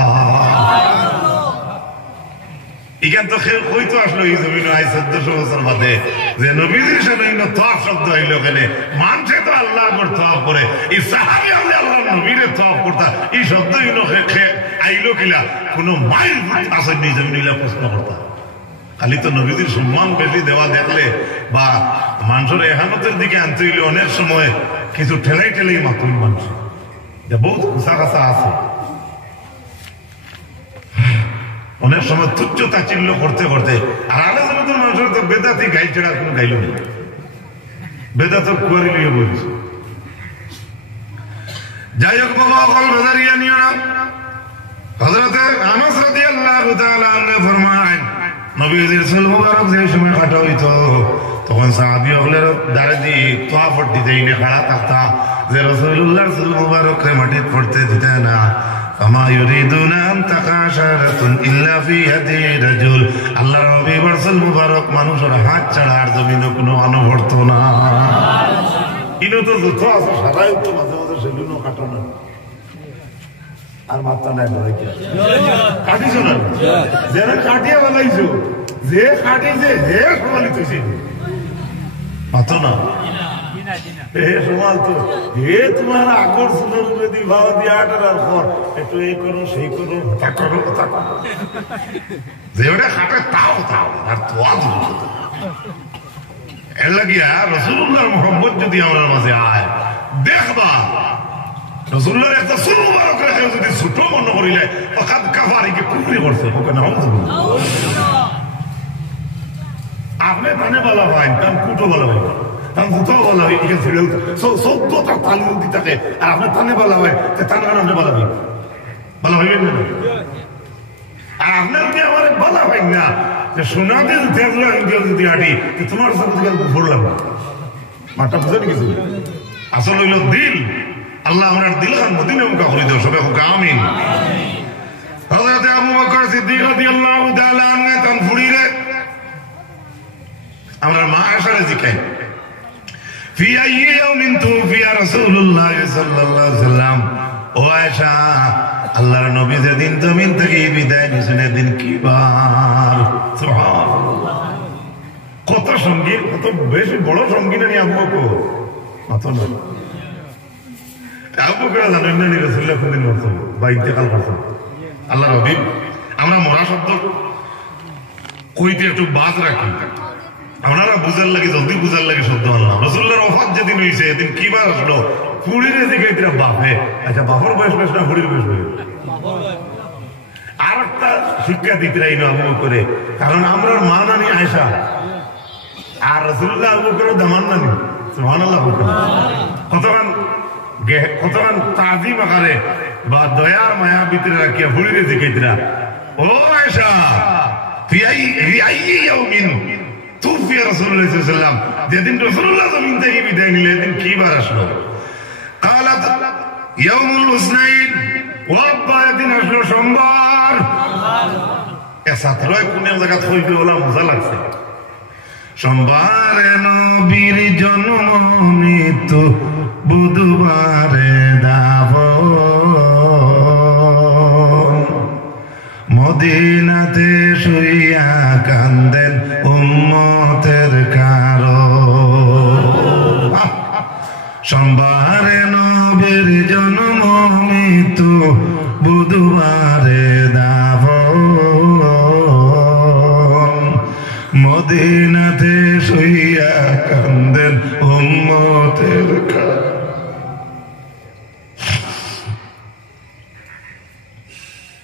ইখান তো খেল কইতো আসলো এই জমিনে আই 1400 বছর বাদে যে নবীজির সাথে ইনো তওয়াফ শব্দ আইলো কেন মানুষে তো আল্লাহর তওয়াফ করে এই সাহাবী হলে আল্লাহর নবীর তওয়াফ করতা এই শব্দ ইনো আইলো কিলা কোন মাইল আছে নি জমিনে প্রশ্ন করতা খালি তো নবীজির সম্মান বেশি দেওয়া দেখলে বা মানুষের এহানতের দিকে আনতে হইলে অনেক সময় কিছু ঠেলাই ঠেলাই মাতুল মানুষ বহুত খুশা খাসা আছে অনেক সময় তুচ্ছ তাচ্ছিল্য করতে করতে আর আলোচনা তো মানুষের তো বেদাতি গাই ছেড়া কোনো গাইল নেই বেদাত কুয়ারি লিয়ে বলছে যাই হোক বাবা অকল বেদারিয়া নিও না হযরত আনাস রাদিয়াল্লাহু তাআলা আনহু ফরমান নবীজির চুল মুবারক যে সময় কাটা হইতো তখন সাহাবী হলের দাঁড়ে দিয়ে তওয়াফ দিতে ইনে খাড়া থাকতা যে রাসূলুল্লাহর চুল মুবারক মাটি পড়তে দিতে না فما يريدون أن تقع شعرة إلا في يد رجل আল্লাহর হাবিবের চুল মুবারক মানুষের হাত ছাড়া আর জমিনে কোনো অনবর্ত না ইনো তো যত আছে সারাই তো মাঝে মাঝে সেলুনও কাটো না আর মাত্রা নাই বলাইছে কাটিছো না যারা কাটিয়া বলাইছো যে কাটিছে হে সমালিত হয়েছে মাত্র না হে সমাল তো হে তোমার আকর্ষণের যদি ভাব দিয়ে আটার পর একটু এই করো সেই করো তা করো তা করো যে ওটা খাটে তাও তাও আর তো এর লাগিয়া রাসূলুল্লাহর মোহাম্মদ যদি আমার মাঝে আয় দেখবা রাসূলুল্লাহর একটা সুন্নাহ মুবারক রেখে যদি ছোট মনে করিলে ফাকাদ কাফারি কি কুফরি করছে ওকে নাউযুবিল্লাহ আপনি তানে বলা হয় কারণ কুটো বলা হয় কারণ কুটো বলা হয় এখানে ছেড়ে সত্যতা তালু দিতে আর আপনি তানে বলা হয় তানে আপনি বলা হয় বলা হইবেন না আর আপনার যদি আমার বলা হয় না যে সোনাতে দেখলো ইন্ডিয়া যদি আটি তোমার সাথে ঘুরলাম মাঠটা বুঝেন কিছু আসল হইল দিল আল্লাহ আমার দিল খান মদিনা মুখা করে দেও সবাই হোক আমিন হযরত আবু বকর সিদ্দিক রাদিয়াল্লাহু তাআলা আনহু তান ফুড়িরে আমরা মা আয়েশারে জিকাই ফি আইয়ি ইয়াউমিন তুফিয়া রাসূলুল্লাহ সাল্লাল্লাহু আলাইহি ওয়াসাল্লাম ও আয়েশা আল্লাহর নবী যেদিন জমিন থেকে বিদায় নিয়েছেন এদিন কি বার সুবহানাল্লাহ কত সঙ্গী কত বেশি বড় সঙ্গী না আবু বকর মাত্র না আবু বকর জানেন না রাসূলুল্লাহ কোনদিন মরছেন বা ইন্তেকাল করছেন আল্লাহর নবী আমরা মরা শব্দ কইতে একটু বাজ রাখি আপনারা বুঝার লাগে জলদি বুঝার লাগে শব্দ আনলাম রাসূলুল্লাহর ওফাত যেদিন হয়েছে এদিন কি বার আসলো ফুড়িরে দিকে এটা বাপে আচ্ছা বাপর বয়স বেশ না ফুড়ির বয়স বেশ আর একটা শিক্ষা দিতে রাই না আবু করে কারণ আমরা মা নানি আয়েশা আর রাসূলুল্লাহ আবু করে দামান নানি সুবহানাল্লাহ কতক্ষণ তাজিম আকারে বা দয়ার মায়া ভিতরে রাখিয়া ফুড়িরে দিকে ও আয়েশা ফি আইয়ি ইয়াউমিন তুফিয়া রাসূলুল্লাহ সাল্লাল্লাহু আলাইহি ওয়াসাল্লাম যেদিন রাসূলুল্লাহ জমিন থেকে বিদায় নিলেন এদিন কি বার আসলো قالت يوم الاثنين ওয়াব্বা এদিন আসলো সোমবার ছাত্রয় কোন জায়গা থইতে ওলা মজা লাগছে সোমবারে নবীর জন্ম মৃত্যু বুধবারে দাফন মদিনাতে শুইয়া কান্দেন উম্মতের কারণ সোমবারে নবীর জন্ম মৃত্যু বুধবারে দাফন মদিনাতে শুইয়া কান্দেন উম্মতের কারণ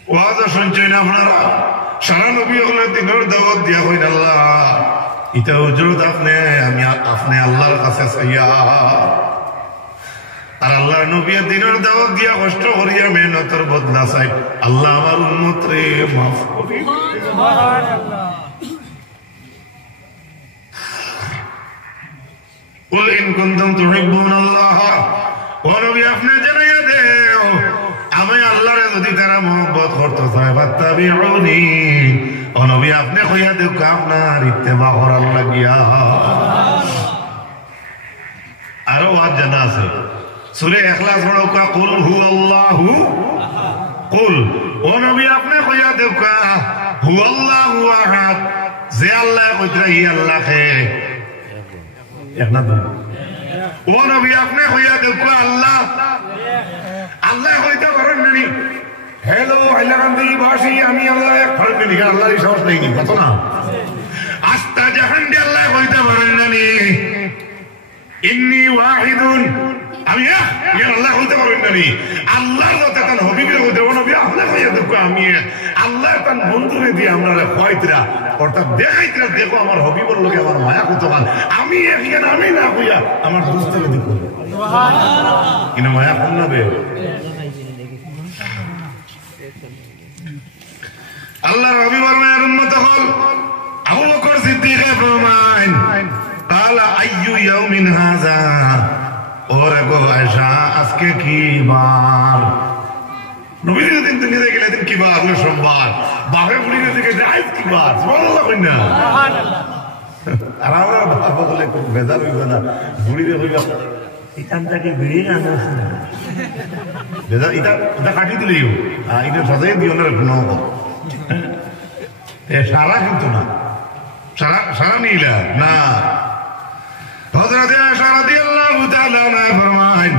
ওয়াজ শুনছেন আপনারা সারা নবী হলে দিনের দাওয়াত দিয়া হইন আল্লাহ এটা উজরত আপনি আল্লাহর কাছে চাইয়া আর আল্লাহর নবী দিনের দাওয়াত দিয়া কষ্ট করিয়া মেহনতের বদলা চাই আল্লাহ আমার উম্মত রে মাফ করি সুবহানাল্লাহ قل إن كنتم تحبون الله ও নবী আপনি জানাইয়া দেও আমি আল্লাহরে যদি তারা মহব্বত করতে চাই ফাত্তাবিউনি ও নবী আপনি কইয়া দেও আপনার ইত্তেবা করার লাগিয়া আরো ওয়াজ জানা আছে সূরা ইখলাস পড়ো কা কুল হুয়াল্লাহু কুল ও নবী আপনি কইয়া দেও কা হুয়াল্লাহু আহাদ যে আল্লাহ কইতরা ই আল্লাহ কে এক না দুই ও নবী আপনি কইয়া দেও কা আল্লাহ আল্লাহ হইতে পারেন নানি হ্যালো হাইলাকান্দি বাসী আমি আল্লাহ এক পারেন নানি আল্লাহর সাহস নেই কত না আস্তা জাহান্ডে আল্লাহ হইতে পারেন নানি ইন্নী ওয়াহিদুন আমি আল্লাহ হইতে পারেন নানি আল্লাহর কথা তার হবিবের হইতে ও নবী আপনি কইয়া দেও আমি আল্লাহ তার বন্ধুরে দিয়ে আমরা খোয়াইতরা অর্থাৎ দেখাইতরা দেখো আমার হবিবর লোকে আমার মায়া কতখান আমি এখানে আমি না কইয়া আমার দুস্থকে দেখো সুবহানাল্লাহ কিনা মায়া কোন নবে আল্লাহর হবিবর মায়ের উম্মত হল আবু বকর সিদ্দিক ফরমান قال اي يوم هذا ওরে গো আয়েশা আজকে কি বার নবীর দিন দুনিয়া থেকে দিন কি বার হলো সোমবার বাপে বুড়ির দিকে আজ কি বার সুবহানাল্লাহ কইনা সুবহানাল্লাহ আর আমরা বাবা বলে বেজার হইব না বুড়িরে হইবা এখান থেকে বেরিয়ে আনা এটা কাটি দিলেই এটা সাজাই দিও না সারা কিন্তু না সারা নিলা না হযরত আয়েশা রাদিয়াল্লাহু তাআলা আনহা ফরমান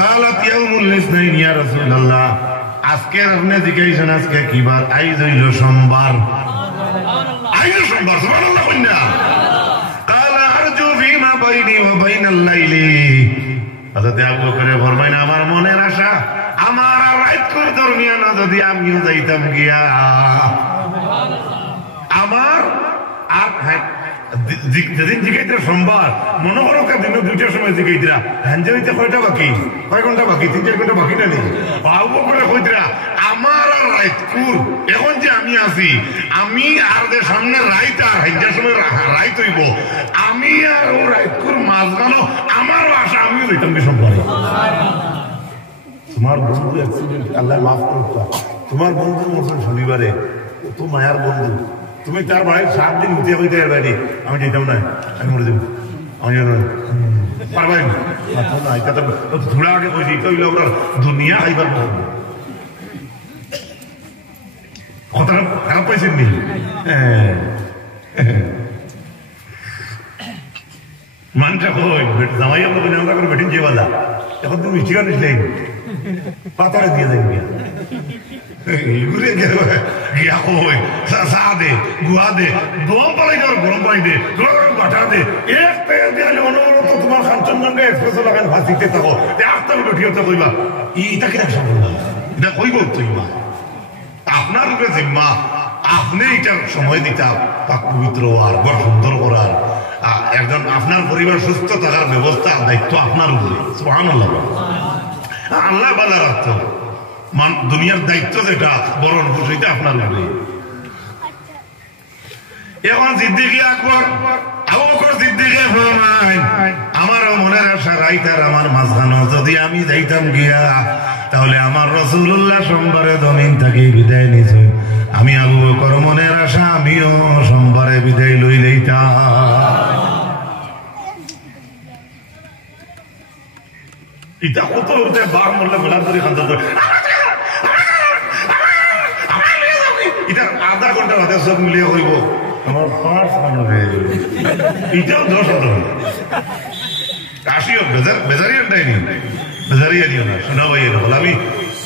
قالت يوم الاثنين يا رسول الله আজকে আপনি জিজ্ঞাসা আজকে কি বার আইজ হইল সোমবার আইজ সোমবার সুবহানাল্লাহ কইনা قال ارجو فيما بيني وبين الليل হযরত আবু বকর ফরমান আমার মনের আশা আমার আর রাতকুর দরমিয়ান যদি আমিও যাইতাম গিয়া আমার আর যেদিন জিগাইতে সোমবার মনে করো দিন 2টার সময় জিগাইতরা হাঞ্জে হইতে কয়টা বাকি কয় ঘন্টা বাকি 3-4 ঘন্টা বাকি না নেই আবু করে কইতরা আমার আর রাতকুর এখন যে আমি আছি আমি আর যে সামনে রাইত আর হাঞ্জার সময় রাইত হইব আমি আর ও রাতকুর মাঝখানো আমারও আশা আমিও যাইতাম কি সোমবারে তোমার বন্ধু অ্যাক্সিডেন্ট আল্লাহ মাফ করতো তোমার বন্ধু মতন শনিবারে তো মায়ার বন্ধু তুমি তার বাড়ির 7 দিন হতে হইতে বাড়ি আমি যেতাম না আমি মরে যাবো আমি পারবাই না এটা তো ধুলা আগে কইছি তো হইলে ওরা দুনিয়া আইবার কথাটা খারাপ পাইছেন নি মানটা কই জামাই আমরা করে বেটিন যেওয়ালা এখন তুমি মিষ্টি গান নিসলেন পাতারে দিয়ে দেন ঘুরে গিয়া কই চা দে গুয়া দে দোয়া পালাই যাওয়ার গরম পানি দে কাটা দে এক দিয়ে অনবরত তোমার কাঞ্চনজঙ্ঘা এক্সপ্রেস লাগান ফাঁসিতে থাকো আস্তাল বেঠিয়তে কইবা ইটা কিনা সম্ভব এটা কইব তুই মা আপনার উপরে জিম্মা আপনি এটার সময় দিতা পাক পবিত্র আর বড় সুন্দর করার একজন আপনার পরিবার সুস্থ থাকার ব্যবস্থা দায়িত্ব আপনার উপরে সুবহানাল্লাহ আল্লাহ বালা রাখতো দুনিয়ার দায়িত্ব যেটা বরণ পুষিতে আপনার উপরে এখন সিদ্দিক আকবর আবু বকর সিদ্দিকে ফরমান আমারও মনের আশা রাইতার আমার মাঝখানো যদি আমি যাইতাম গিয়া তাহলে আমার রাসূলুল্লাহ সোমবারে জমিন থেকে বিদায় নিছে আমি আবু বকর মনের আশা আমিও সোমবারে বিদায় লই লইতাম এটা কত উঠে বার মরলে বেলার ধরে খান্তা এটা আধা ঘন্টা হাতে সব মিলিয়ে হইব আমার 5 ঘন্টা হয়ে যাবে এটাও 10 ঘন্টা কাশিও বেজারিয়াটাই নি বেজারিয়া নিও না শোনা ভাই এর আমি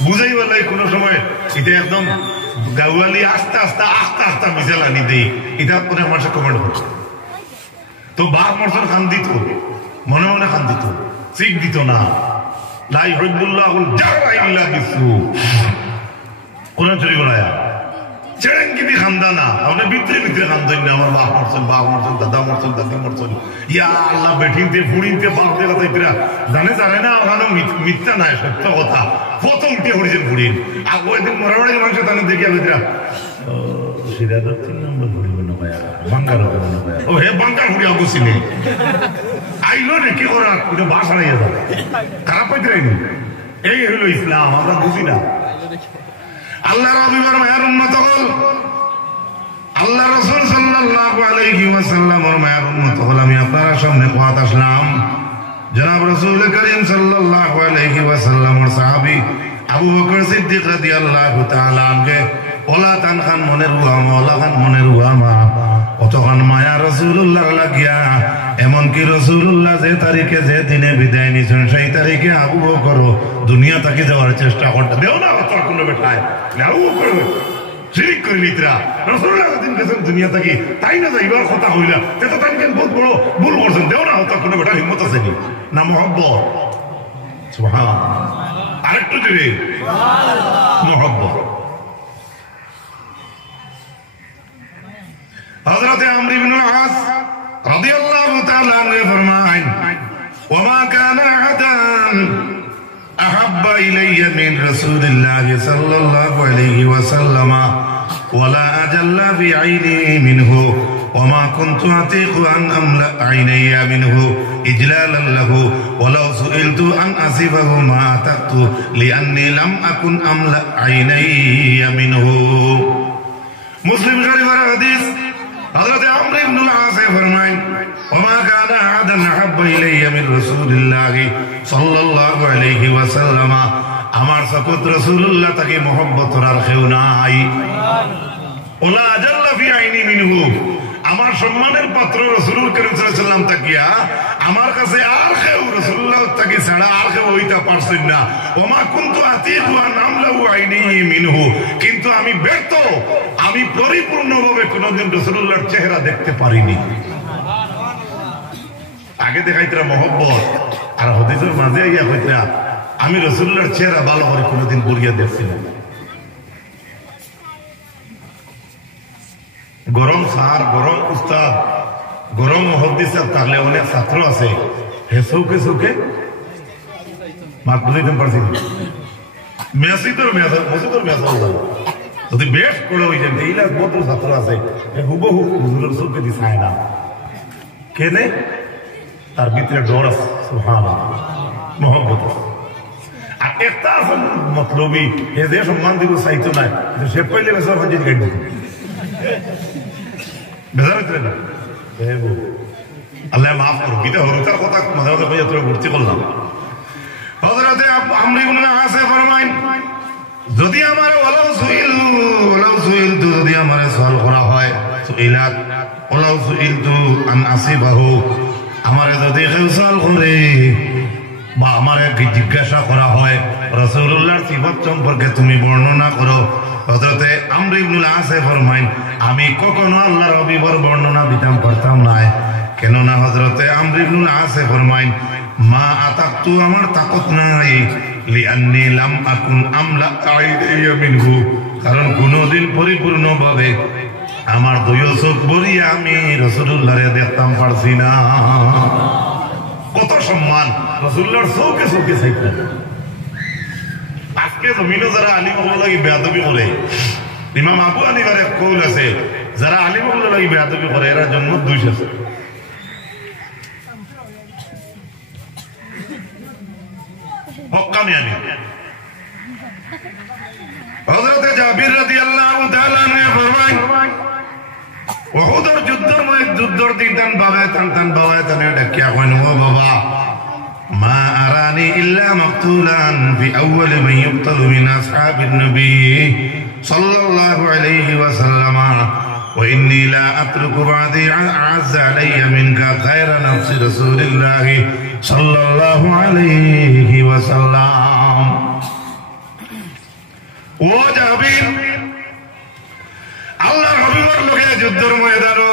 বুঝাই বলাই কোনো সময় এটা একদম গাওয়ালি আস্তে আস্তে মিশাল আনি দেই এটা অনেক মানুষের কমেন্ট করছে তো বাঘ মরসর খান দিত মনে মনে খান দিত ঠিক দিত না লাই হইবুল্লাহুল জাররা ইল্লা বিসু কোন চুরি করায়া চেরেঙ্গিনি খান্দানা আপনি ভিতরে খান্দেন না আমার বাপ মরছেন দাদা মরছেন দাদি মরছেন ইয়া আল্লাহ বেঠিনতে ফুড়িনতে বাপ দেখা তাইরা জানে না ওখানে মিথ্যা নাই সত্য কথা কত উল্টে হরিছেন ফুড়িন আর ওই দিন মরাবাড়ির মানুষ তাহলে দেখিয়া বেতরা সেটা তো 3 নম্বর ফুড়িব না ভাইয়া বাঙ্গার হবে না ভাইয়া ও হে বাঙ্গার ফুড়ি আগুছি নেই আইলো রে কি করার ওটা বাসা নিয়ে যাবে খারাপ পাইতে রাইনি এই হলো ইসলাম আমরা বুঝি না আল্লাহ রাবিবার মায়ের উম্মত হল আল্লাহ রাসূল সাল্লাল্লাহু আলাইহি ওয়াসাল্লামের মায়ের উম্মত হল আমি আপনার সামনে কথা আসলাম জনাব রাসূল করিম সাল্লাল্লাহু আলাইহি ওয়াসাল্লামের সাহাবী আবু বকর সিদ্দিক রাদিয়াল্লাহু তাআলা আনকে ওলা তান খান মনের উয়ামা ওলা খান মনের উয়ামা কতক্ষণ মায়া রাসূলুল্লাহ লাগিয়া এমনকি রাসূলুল্লাহ যে তারিখে যে দিনে বিদায় নিছেন সেই তারিখে আবু বকর দুনিয়া থেকে যাওয়ার চেষ্টা করতে দেও না অত কোনো বেটায় আবু বকর শিরিক করে নিতরা রাসূলুল্লাহ দিন গেছেন দুনিয়া থেকে তাই না যাইবার কথা হইলা এটা তাই কেন বহুত বড় ভুল করছেন দেও না অত কোনো বেটার হিম্মত আছে না মুহাব্বত সুবহানাল্লাহ আরেকটু জোরে সুবহানাল্লাহ মুহাব্বত হযরত আমর ইবনে আস রাদিয়াল্লাহু তাআলা আনহু ফরমান ওয়া কানা আহাদান আহাব্বা ইলাইয়া মিন রাসূলিল্লাহ সাল্লাল্লাহু আলাইহি ওয়াসাল্লাম ওয়ালা আজাল্লা বি আইনি মিনহু وما كنت أطيق أن أملأ عيني منه إجلالا له ولو سئلت أن أصفه ما أطقت لأني لم أكن أملأ عيني منه مسلم شريف الحديث হযরত আমর ইবনুল আস ফরমায় ওমা কানা আহাদান আহাব্বা ইলাইয়া মিন রাসূলিল্লাহ সাল্লাল্লাহু আলাইহি ওয়াসাল্লাম আমার সাকত রাসূলুল্লাহ তাকে মহব্বত আর কেউ নাই ওলা আজাল্লা ফি আইনি মিনহু আমার সম্মানের পাত্র রাসূলুল কারীম সাল্লাল্লাহু আলাইহি ওয়াসাল্লাম তাকিয়া আমার কাছে আর কেউ রাসূলুল্লাহ তাকে ছাড়া আর কেউ হইতা পারছেন না ওমা কুনতু আতিকু আন আমলাহু আইনি মিনহু কিন্তু আমি ব্যর্থ আমি পরিপূর্ণভাবে কোনদিন রাসূলুল্লাহর চেহারা দেখতে পারিনি আগে দেখাইতরা মহব্বত আর হাদিসের মাঝে আইয়া কইতরা আমি রাসূলুল্লাহর চেহারা ভালো করে কোনদিন বুড়িয়া দেখছি না গরম স্যার গরম উস্তাদ গরম মুহাদ্দিস তাহলে অনেক ছাত্র আছে হে চৌকে চৌকে মাত বুঝাইতে পারছি মেসিদর মসজিদর মেস যদি বেশ করে হয়ে যায় এইলা কত ছাত্র আছে হুবহু হুজুরের চৌকে দি চায় না কেনে তার ভিতরে ডর আছে সুবহানাল্লাহ মহব্বত আর একটা আছে মতলবী এ যে সম্মান দিব চাইতো না সে পাইলে বেসার হয়ে গেল আল্লাহ মাফ করো গীতা হরতার কথা মাঝে মাঝে কইয়া তোরা ভর্তি করলাম হযরতে আমর ইবনে আস ফরমায় যদি আমারে ওয়ালাউ সুইলতু যদি আমারে সওয়াল করা হয় সুইলাত ওয়ালাউ সুইলতু আন আসিবাহু আমারে যদি কেউ সওয়াল করে বা আমারে জিজ্ঞাসা করা হয় রাসূলুল্লাহর সিফাত সম্পর্কে তুমি বর্ণনা করো হযরতে আমর ইবনুল আস ফরমায় আমি কখনো আল্লাহর হাবিবের বর্ণনা দিতাম পারতাম না কেননা হযরতে আমর ইবনুল আস ফরমায় মা আতাকতু আমার তাকত নাই লিআন্নী লাম আকুন আমলা আইদিয়া মিনহু কারণ কোনদিন পরিপূর্ণভাবে আমার দুই চোখ ভরিয়া আমি রাসূলুল্লাহরে দেখতাম পারছি না কত সম্মান রাসূলুল্লাহর চোখে চোখে চাইতেন আজকে জমিনে যারা আলিম হওয়া লাগি বেয়াদবি করে ইমাম আবু হানিফার এক কৌল আছে যারা আলিম হওয়া লাগি বেয়াদবি করে এরা জন্ম দুইশ আছে হক্কানি আলিম হযরত জাবির রাদিয়াল্লাহু তাআলা আনহু ফরমায় উহুদের যুদ্ধের দিন টান বাবায় টানে ডাকিয়া কইন ও বাবা ما أراني إلا مقتولا في أول من يقتل من أصحاب النبي صلى الله عليه وسلم وإني لا أترك بعدي أعز علي منك خير نفس رسول الله صلى الله عليه وسلم وجابين الله حبيبر لوকে যুদ্ধের ময়দানে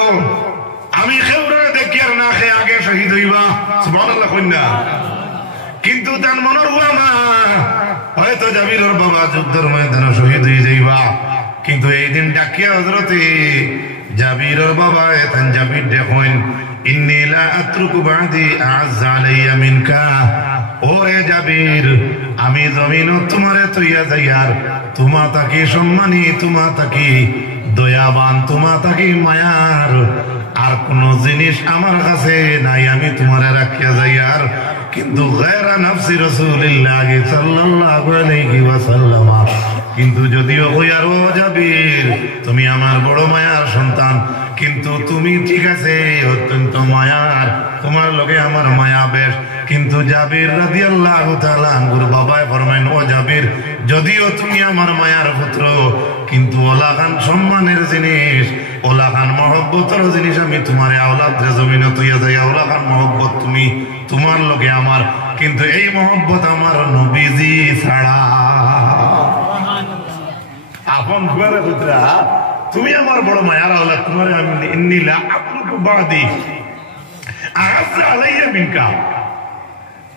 আমি খেউরে দেখি আর না খেয়ে আগে শহীদ হইবা সুবহানাল্লাহ কইনা কিন্তু তার মনের উয়ামা হয়তো জাবিরের বাবা যুদ্ধের ময়দানে শহীদ হয়ে যাইবা কিন্তু এই দিন ডাকিয়া হযরতে জাবিরের বাবা এতন জাবির দেখেন ইন্নী লা আতরুকু বাদি আ'আজ আলাইয়া মিনকা ওরে জাবির আমি জমিন তোমারে তৈয়া যাইয়ার তোমা তাকে সম্মানী তোমা তাকে দয়াবান তোমা তাকে মায়ার আর কোন জিনিস আমার কাছে নাই আমি তোমারে রাখিয়া যাইয়ার কিন্তু গায়রা নাফসি রাসূলিল্লাহ সাল্লাল্লাহু আলাইহি ওয়াসাল্লাম কিন্তু যদিও কইয়ার ও জাবির তুমি আমার বড় মায়ার সন্তান কিন্তু তুমি ঠিক আছে অত্যন্ত মায়ার তোমার লগে আমার মায়া বেশ কিন্তু জাবির রাদিয়াল্লাহু তাআলা আনহুর বাবায় ফরমায় ও জাবির যদিও তুমি আমার মায়ার পুত্র কিন্তু ওলাখান সম্মানের জিনিস ওলাখান মহব্বতের জিনিস আমি তোমার আওলাদ জমিনে তুইয়া যাই ওলাখান মহব্বত তুমি তোমার লগে আমার কিন্তু এই মহব্বত আমার নবীজি ছাড়া আপন ঘরে পুত্রা তুমি আমার বড় মায়ার আওলাদ তোমার আমি ইন্নিলা আতরুকু বাদি আ'আজ আলাইয়া মিনকা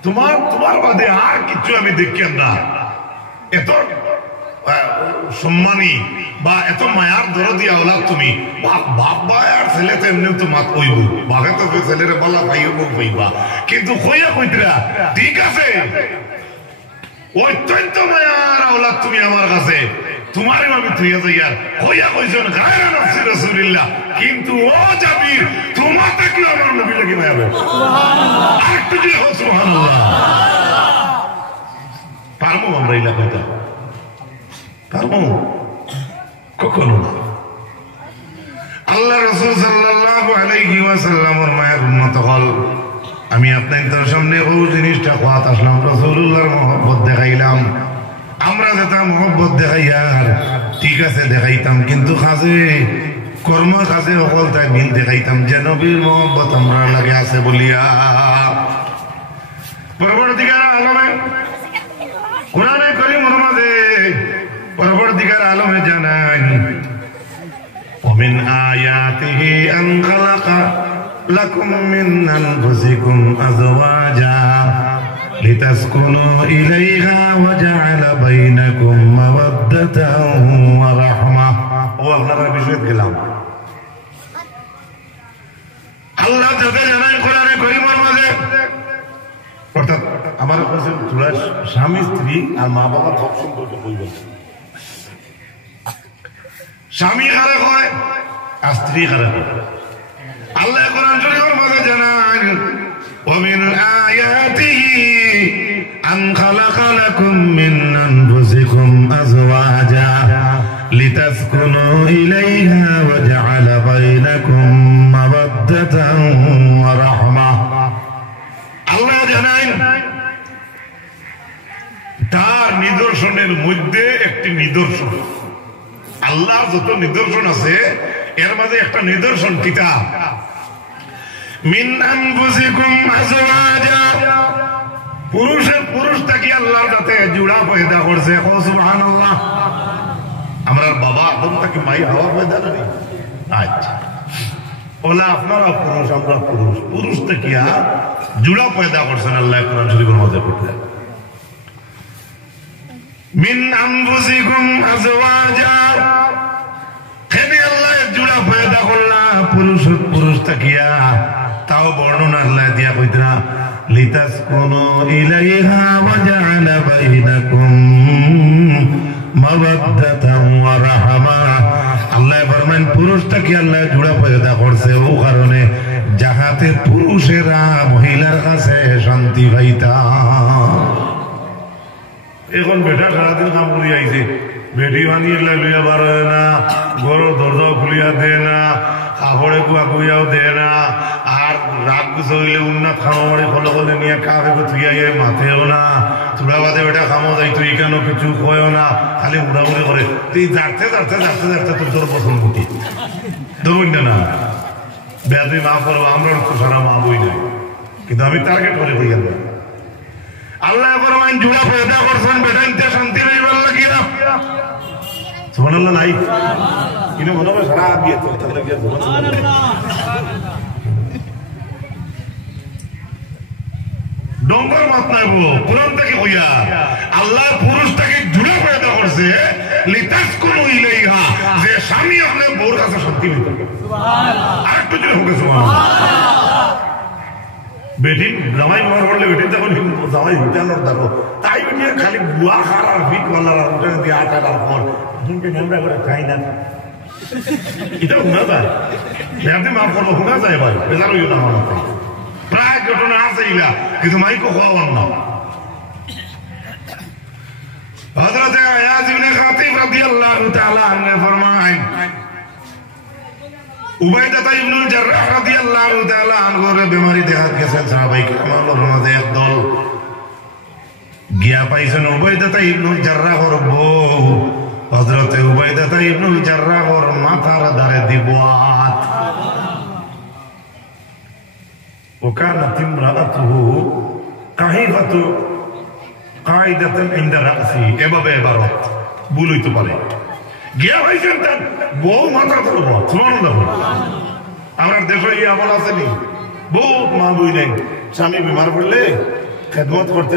তোমার বাদে আর কিছু আমি দেখি না এত সম্মানী বা এত মায়ার দরদি আওলাদ তুমি বাপ ভাইয়ার ছেলে তো এমনি তো মাত কইব বাঘে তো ছেলেরে বলা ভাইও কইবা কিন্তু কইয়া কইতরা ঠিক আছে অত্যন্ত মায়ার আওলাদ তুমি আমার কাছে তোমারে আমি তুইয়া যাইয়ার কইয়া কইছেন গায়রা নাফসি রাসূলিল্লাহ কিন্তু ও জাবির তোমার থেকে আমার নবী লাগি মায়া সুবহানাল্লাহ আরেকটু যে সুবহানাল্লাহ পারবো আমরা এই লাগাইতে পারবো কখনো আল্লাহ রাসূল রাসূল সাল্লাল্লাহু আলাইহি ওয়াসাল্লামের মায়ের উম্মত হল আমি আপনাদের সামনে ওই জিনিসটা কথা আসলাম রাসূলুল্লাহর মহব্বত দেখাইলাম আমরা যেটা মহব্বত দেখাইয়ার ঠিক আছে দেখাইতাম কিন্তু কাজে কর্ম কাজে সকল তাই মিল দেখাইতাম যে নবীর মহব্বত আমরা লাগে আছে বলিয়া পরবর্তীকার আলমে কোরআনে কারীমের মধ্যে পরবর্তীকার আলমে জানান ومن آياته أن خلق لكم من أنفسكم أزواجا لتسكنوا إليها وجعل بينكم مودة ورحمة والله بشهد كلام الله যাতে জানান কোরআনে কারীমের মধ্যে অর্থাৎ আমার কাছে তোরা স্বামী স্ত্রী আর মা বাবার সব সম্পর্কে বলবে স্বামী খারাপ হয় আর স্ত্রী খারাপ হয় আল্লাহ কোরআন শরীফের মধ্যে জানান ومن آياته أن خلق لكم من أنفسكم أزواجا لتسكنوا إليها وجعل بينكم مودة ورحمة আল্লাহ জানান তার নিদর্শনের মধ্যে একটি নিদর্শন আল্লাহর যত নিদর্শন আছে এর মাঝে একটা নিদর্শন কিতাব মিন আনফুসিকুম আজওয়াজা পুরুষটাকে আল্লাহ যাতে জোড়া পয়দা করছে সুবহানাল্লাহ আমরা বাবা আদম তাকে মাই হাওয়া পয়দা করি আচ্ছা ওলা আপনারা পুরুষ আমরা পুরুষটা কি জোড়া পয়দা করছেন আল্লাহ কোরআন শরীফের মধ্যে পড়তে মিন আনফুসিকুম আজওয়াজা কেন আল্লাহ জোড়া পয়দা করলা পুরুষ তাকিয়া তাও বর্ণনা আল্লাহ দিয়া কইতরা লিতাসকুনু ইলাইহা ওয়া জাআলা বাইনাকুম মাওয়াদ্দাতান ওয়া রাহমা আল্লাহ ফরমান পুরুষটাকে আল্লাহ জোড়া পয়দা করছে ও কারণে যাহাতে পুরুষেরা মহিলার কাছে শান্তি পাইতা এখন বেটা সারাদিন কাম করি আইছে বেটি বানিয়ে লইয়া বার হয় না ঘর দরজাও খুলিয়া দে না কাপড়ে কুয়া কুইয়াও দে না আর রাগ গুছো হইলে উন্নাত খামো মারি খলে খলে নিয়ে কাপে থুইয়া মাথেও না চূড়া বাদে বেটা খামো যাই তুই কেন কিছু কয়ও না খালি উড়াউড়ি করে তুই যাচ্ছে তোর তোর পছন্দ করতি ধরুন না বেদি মা করবো আমরা তো সারা মা বই নাই কিন্তু আমি টার্গেট করে হইয়া আল্লাহ ফরমান জোড়া পয়দা করছেন বেটাইতে শান্তি রইবার লাগিয়া সুবহানাল্লাহ নাই ইনো মনে হয় সারা দিয়ে তো তাহলে কি সুবহানাল্লাহ ডঙ্গর মাত নাইবো কোরআন থেকে কইয়া আল্লাহ পুরুষটাকে জোড়া পয়দা করছে লিতাসকুনু ইলাইহা যে স্বামী হলে বউর কাছে শান্তি পেত সুবহানাল্লাহ আর একটু জোরে হোক সুবহানাল্লাহ বেটি জামাই ব্যবহার করলে বেটি যখন জামাই হিটানোর দেখো তাই বেটি খালি বুয়া খারার ফিট মালার উঠে দিয়ে আটার পর শুনতে নেমরা করে খাই না এটা শোনা যায় বেটি মাফ করবো শোনা যায় ভাই বেজার হইও না আমার প্রায় ঘটনা আছে ইলা কিন্তু মাইকো খাওয়ার না হযরত আয়াজ ইবনে খাতিব রাদিয়াল্লাহু তাআলা আনহু ফরমান উবাইদা ইবনুল জাররাহ রাদিয়াল্লাহু তাআলা আনহুর বিমারি দেখাত গেছেন সাহাবায়ে কেরামের মধ্যে একদল গিয়া পাইছেন উবাইদা ইবনুল জাররাহর বউ হযরত উবাইদা ইবনুল জাররাহর মাথার ধারে দিবাত وكانت امرأته قاعدة عند رأسه এভাবে ইবারত ভুল হইতে পারে গিয়া হয়েছেন তার বউ মাথা ধরবো সুবহানাল্লাহ আমার দেশে এই আমল আসেনি বহুত মা বই নেই স্বামী বিমার পড়লে খেদমত করতে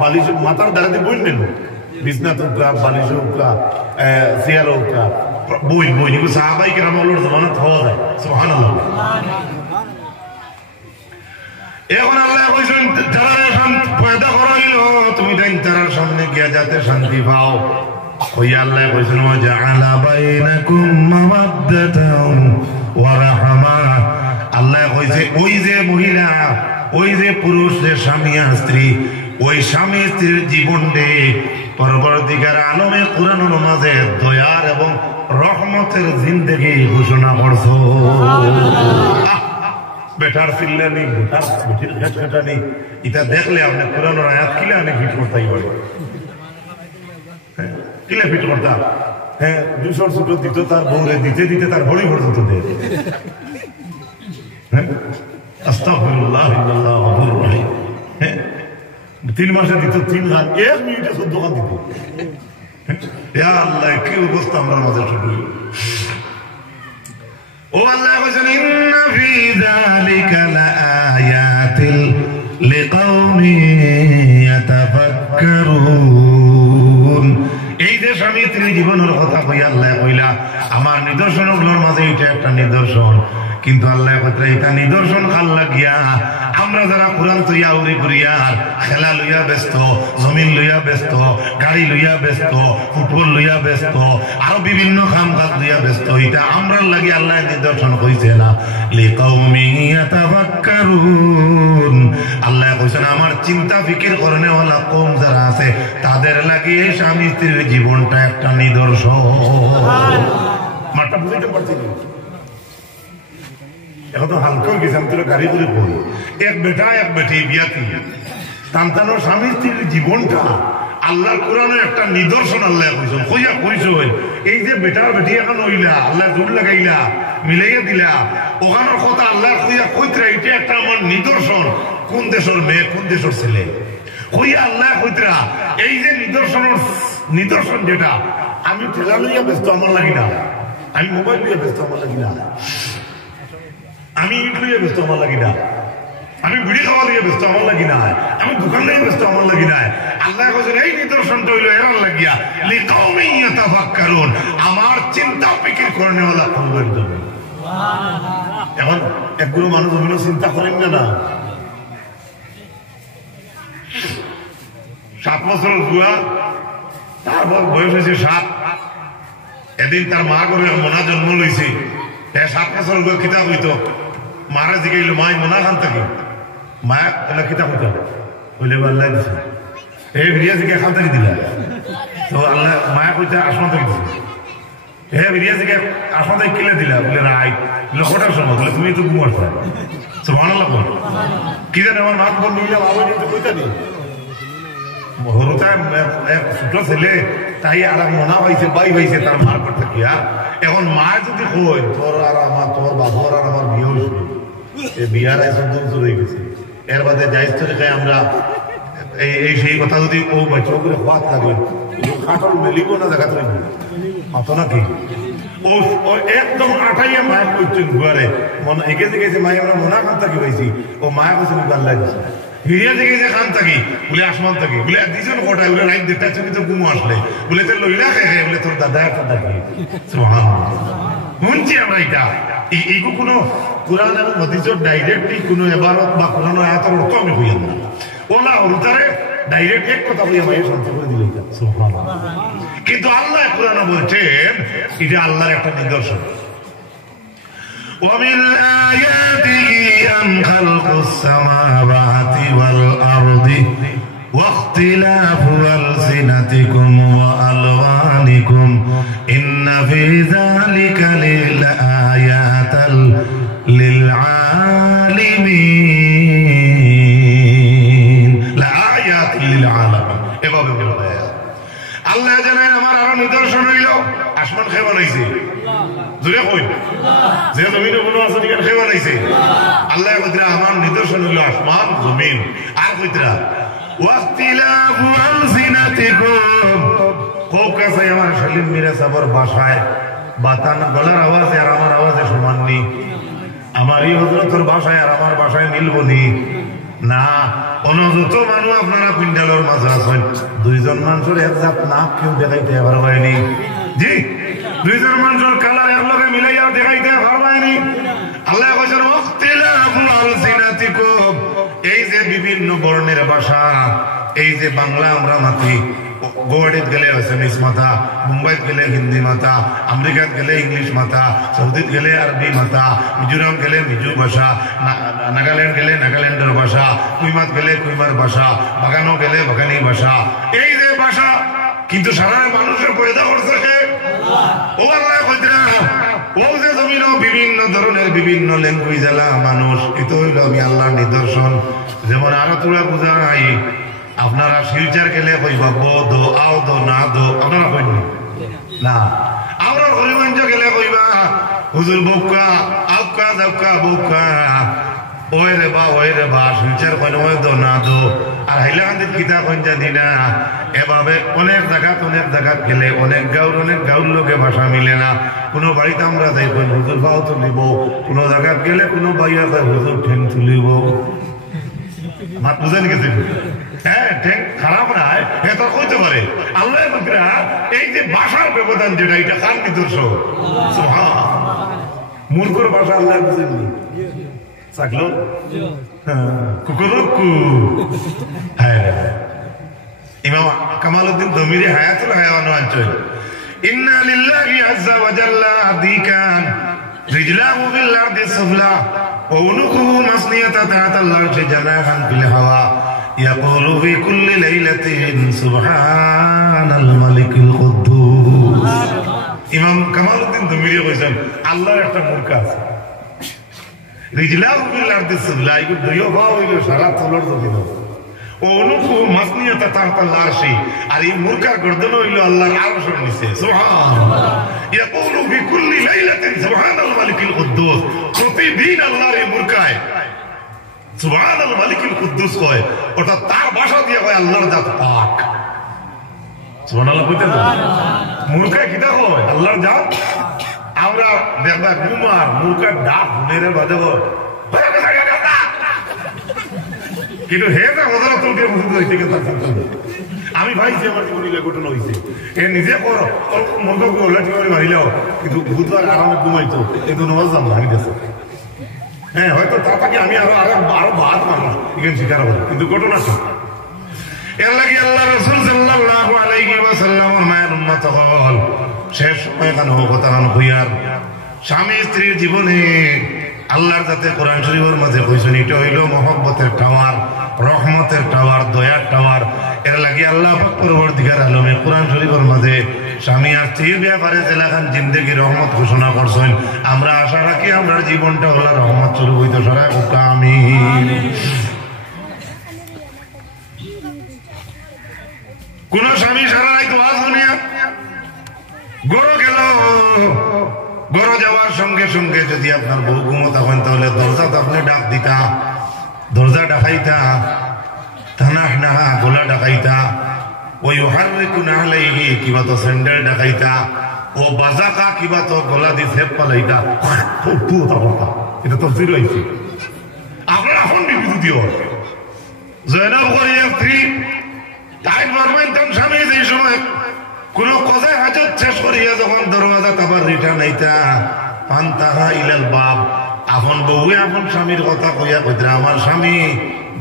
বালিশ মাথার দাঁড়াতে বই নেন বিছনা উঠা বালিশ উঠা চেয়ার উঠা বই এগুলো সাহাবাই কেরামের জমানাত হওয়া যায় সুবহানাল্লাহ এখন আল্লাহ কইছেন যারা পয়দা করাইল তুমি তার সামনে গিয়া যাতে শান্তি পাও ওই আল্লাহ কইছেন ওয়াজআলা বাইনাকুম মাওয়াদ্দাতান ওয়া রাহমা আল্লাহ কইছে ওই যে মহিলা ওই যে পুরুষ যে স্বামী আর স্ত্রী ওই স্বামী স্ত্রীর জীবনে পরবর্তীকার আলমে কুরআনের মাঝে দয়ার এবং রহমতের জিন্দেগি ঘোষণা করছো। বেটার চিল্লানি, বেটির খেটখাটানি, এটা দেখলে আপনি কোরআনের আয়াত কিলে আমি ফিট করতেই পারি, কিলে ফিট করতাম। হ্যাঁ, 200 ছোট দিত তার বউরে, দিতে দিতে তার বড়ি পর্যন্ত দেয়। হ্যাঁ, আস্তাগফিরুল্লাহ ইন্নাল্লাহ গফুরুর রহিম। হ্যাঁ, 3 মাসে দিত 3 গান, 1 মিনিটে 14 গান দিত। ইয়া আল্লাহ, কি অবস্থা আমরা মাঝে শুরু। ও আল্লাহ বলেন, ইন্না ফি যালিকা লাআয়াতিল লিকাওমিন ইয়াতাফাক্কারুন। এই যে স্বামী স্ত্রী জীবনের কথা কইয়া আল্লাহ কইলা, আমার নিদর্শনগুলোর মাঝে এটা একটা নিদর্শন। কিন্তু আল্লাহ কইরা এটা নিদর্শন কাল লাগিয়া আমরা যারা কোরআন তৈয়া উড়ি করিয়ার খেলা লইয়া ব্যস্ত, জমিন লইয়া ব্যস্ত, গাড়ি লইয়া ব্যস্ত, ফুটবল লইয়া ব্যস্ত, আরো বিভিন্ন কাম কাজ লইয়া ব্যস্ত, এটা আমরা লাগি আল্লাহ নিদর্শন কইছে না। লিকাওমিন ইয়াতাফাক্কারুন, আল্লাহ কইছেন আমার চিন্তা ফিকির করনে ওয়ালা কওম যারা আছে তাদের লাগি এই স্বামী স্ত্রীর জীবনটা একটা নিদর্শন। মাটা বুঝতে পারছি না, এখন তো হালকা হয়ে গেছে। আমি তো গাড়ি করে পড়ি, এক বেটা এক বেটি বিয়াতি সন্তানের স্বামী স্ত্রীর জীবনটা আল্লাহর কোরআনে একটা নিদর্শন। আল্লাহ কইছেন, কইয়া কইছেন এই যে বেটার বেটি এখন হইলা, আল্লাহ জোর লাগাইলা, মিলাইয়া দিলা, ওখানের কথা আল্লাহ কইয়া কইতরা এটা একটা আমার নিদর্শন। কোন দেশের মেয়ে, কোন দেশের ছেলে, কইয়া আল্লাহ কইতরা এই যে নিদর্শন যেটা আমি ঠেলা লইয়া ব্যস্ত আমার লাগি না, আমি মোবাইল লইয়া ব্যস্ত আমার লাগি না, আমি ইট লইয়া ব্যস্ত আমার লাগি না, আমি বিড়ি খাওয়া লইয়া ব্যস্ত আমার লাগি না, আমি দোকান লইয়া ব্যস্ত আমার লাগি না। আল্লাহ কইছেন এই নিদর্শনটা হইল এরার লাগিয়া লিকাওমিন ইয়াতাফাক্কারুন, আমার চিন্তা ফিকির করনে ওয়ালা কওমের জন্য। এখন একগুলো মানুষ অভিনয় চিন্তা করেন না। 7 বছর বুয়া, তারপর বয়স হয়েছে 7। এদিন তার মা করে মনা জন্ম লইছে। 7 বছর কিতাব হইতো, মারা জিগাইল মাই মনা খান থাকি, মায়া এলা কিতাব হইতো হইলে আল্লাহ দিছে, এই বিরিয়া জিগে খান থাকি দিলা তো আল্লাহ মায়া কইতে আসমান থাকি দিছে। হ্যাঁ, বিরিয়া জিগে আসমান থাকি কিলে দিলা বলে রাইট, বলে কটার সময়, বলে তুমি তো ঘুমার সুবহানাল্লাহ বল। কি জানে আমার মা বল নিয়ে যাও, আবার কিন্তু কইতা নেই হরুতা এক ছোট ছেলে তাই আর মনা পাইছে, বাই পাইছে তার মার পর থাকিয়া। এখন মা যদি কই তোর আর আমার, তোর বাবর আর আমার বিয়ে হয়েছিল, এই বিয়ার 14 বছর হয়ে গেছে, এর বাদে যাইজ তরিকায় আমরা এই সেই কথা যদি ও বাচ্চা করে হাত লাগবে, খাটল মেলিব না দেখা তুমি মাতো নাকি ও একদম আঠাইয়া মায়ের করছেন ঘরে মনে এগে গেছে মায়ে আমরা মনা খান থাকি পাইছি। ও মায়া কাছে আল্লাহ দিছে, হিরিয়া থেকে যে খান থাকি বলে আসমান থাকি বলে দুজন কটায় বলে রাইট 2টা চুকিতে ঘুমো আসলে বলে তোর লইলা খেয়ে বলে তোর দাদা একটা থাকি। শুনছি আমরা এটা, এইগু কোনো কোরআন এবং হাদিসের ডাইরেক্টলি কোনো এবারত বা কোরআন আয়াতের অর্থ আমি হইয়াম না। ওলা হরুতারে ডাইরেক্ট এক কথা হইয়া মায়ের শান্তি করে দিল। কিন্তু আল্লাহ কোরআনে বলছেন এটা আল্লাহর একটা নিদর্শন। ومن آياته أن خلق السماوات والأرض واختلاف ألسنتكم وألوانكم إن في ذلك لآيات للعالمين لآيات للعالمين এভাবে বলা হয়। আল্লাহ জানেন আমার আরো নিদর্শন হইল আসমান খেয়ে বানাইছে, জোরে কই যে জমিনে কোনো আছে এখানে খেয়ে বানাইছে। আল্লাহ কইতরা আমার নিদর্শন হইল আসমান জমিন, আর কইতরা ওয়াক্তিলাফু আলসিনাতিকুম, খুব কাছে আমার সলিম মিরা সাবর ভাষায় বাতান গলার আওয়াজে আর আমার আওয়াজে সমান নি, আমার এই হযরতের ভাষায় আর আমার ভাষায় মিলব নি না। অনযত মানুষ আপনারা পিন্ডালের মাঝে আছেন, 2 জন মানুষের এক জাত নাক কেউ দেখাইতে পারবাইনি, জি 2 জন মানুষের কালার এক লগে মিলাইয়া দেখাইতে পারবাইনি। আল্লাহ কইছেন ওয়াক্তিলাফু আলসিনাতিকুম, এই যে বিভিন্ন বর্ণের ভাষা, এই যে বাংলা আমরা মাতি, গোয়াটিত গেলে আসামিস মাথা, মুম্বাইত গেলে হিন্দি মাথা, আমেরিকাত গেলে ইংলিশ মাথা, সৌদিত গেলে আরবি মাথা, মিজোরাম গেলে মিজো ভাষা, নাগাল্যান্ড গেলে নাগাল্যান্ডের ভাষা, কুইমাত গেলে কুইমার ভাষা, বাগানো গেলে বাগানি ভাষা। এই যে ভাষা কিন্তু সারা মানুষের পয়দা করছে ও আল্লাহ কইরা ও যে জমিন বিভিন্ন ধরনের বিভিন্ন ল্যাঙ্গুয়েজ এলা মানুষ এটা হইল আমি আল্লাহর নিদর্শন যেমন আরো তোরা বুঝাই আপনারা শিলচার গেলে কইবা ব দো আও দো না দো আপনারা কইনি না আমরা হরিগঞ্জ গেলে কইবা হুজুর বউকা আউকা দাউকা বউকা ওই রে বা শিলচার কইন ওই দো না দো আর হাইলাকান্দির কিতা কইন দিনা এভাবে অনেক জায়গাত গেলে অনেক গাঁওর লোকে ভাষা মিলে না কোনো বাড়িতে আমরা যাই কই হুজুর পাও তুলিব কোনো জায়গাত গেলে কোনো বাইয়া কয় হুজুর ঠেং তুলিব মাত বুঝেন গেছে হ্যাঁ ঠেং খারাপ না এত কইতে পারে আল্লাহ এই যে ভাষার ব্যবধান যেটা এটা কার নিদর্শন মূর্খর ভাষা আল্লাহ বুঝেননি থাকলো কুকুরকু হ্যাঁ ইমাম কামালউদ্দিন দমিরি হায়াতুল হায়াওয়ান অঞ্চল ইন্না লিল্লাহি আযজা ওয়া জাল্লা দিকান রিজলাহু বিল আরদি সুফলা ওয়া উনুকুহু মাসনিয়াতা তা'আতাল আরশি জানাহান ফিল হাওয়া ইয়াকুলু ফি কুল্লি লাইলাতিন সুবহানাল মালিকিল কুদ্দুস ইমাম কামালউদ্দিন দমিরি কইছেন আল্লাহর একটা মূর্খ আছে রিজলাহু বিল আরদি সুফলা ইগো দুইও ভাও হইলো সারা তলর দিল ও অনুকু মাসনিয়াতা তাহতাল আরশি আর এই মূর্খার গর্দন হইল আল্লাহর আরশের নিচে সুবহানাল্লাহ ইয়াকুলু ফি কুল্লি লাইলাতিন সুবহানাল মালিকিল কুদ্দুস প্রতিদিন আল্লাহর এই মূর্খায় সুবহানাল মালিকিল কুদ্দুস কয় ওটা তার ভাষা দিয়ে কয় আল্লাহর জাত পাক সুবহানাল্লাহ কইতে মূর্খা কিটা কয় আল্লাহর জাত আমরা দেখবা গুমার মূর্খার ডাক মেরে বাজে কিন্তু হে না ওদের তোকে আমি ভাইছি আমার জীবনে ঘটনা হয়েছে এ নিজে করো মন্ত্রকে ওলাটি করে মারিলেও কিন্তু বুধবার আরামে ঘুমাইতো কিন্তু নমাজ জান না আমি দেশ হ্যাঁ হয়তো তার থেকে আমি আরো বাদ মানুষ এখানে স্বীকার হবো কিন্তু ঘটনা ছিল এর লাগে আল্লাহ রাসূল সাল্লাল্লাহু আলাইহি ওয়াসাল্লাম মায়ের উম্মত হল শেষ সময় কান কথা কান হইয়ার স্বামী স্ত্রীর জীবনে আল্লাহর যাতে কোরআন শরীফের মাঝে কইছেন এটা হইল মহব্বতের টাওয়ার রহমতের টাওয়ার দয়ার টাওয়ার এর লাগে আল্লাহ পাক পরবর্তীকার আলমে কোরআন শরীফের মাঝে স্বামী আর স্ত্রীর ব্যাপারে জেলাখান জিন্দেগি রহমত ঘোষণা করছেন আমরা আশা রাখি আমরা জীবনটা হলো রহমত স্বরূপ হইতে সারা আমিন কোন স্বামী সারা রাত ওয়াজ শুনিয়া গরো গেল গরো যাওয়ার সঙ্গে সঙ্গে যদি আপনার বউ ঘুমোতে হন তাহলে দরজাতে আপনি ডাক দিতা দরজা ডাকাইতা থানা নাহা গোলা ডাকাইতা ওই হাররিকু নাহলাইহি কিবা তো স্যান্ডেল ডাকাইতা ও বাজাকা কিবা তো গলা দি সেপ পালাইতা ফুটু কথা এটা তো জিরো হইছে আপনার আপন বিবিধ দিও জয়নাব করিয়া স্ত্রী তাই বলবেন তখন স্বামী যে সময় কোন কথায় হাজত শেষ করিয়া যখন দরওয়াজা কাবার রিটার্ন আইতা পান্তাহা ইলাল বাব আপন বউয়ে আপন স্বামীর কথা কইয়া কইরা আমার স্বামী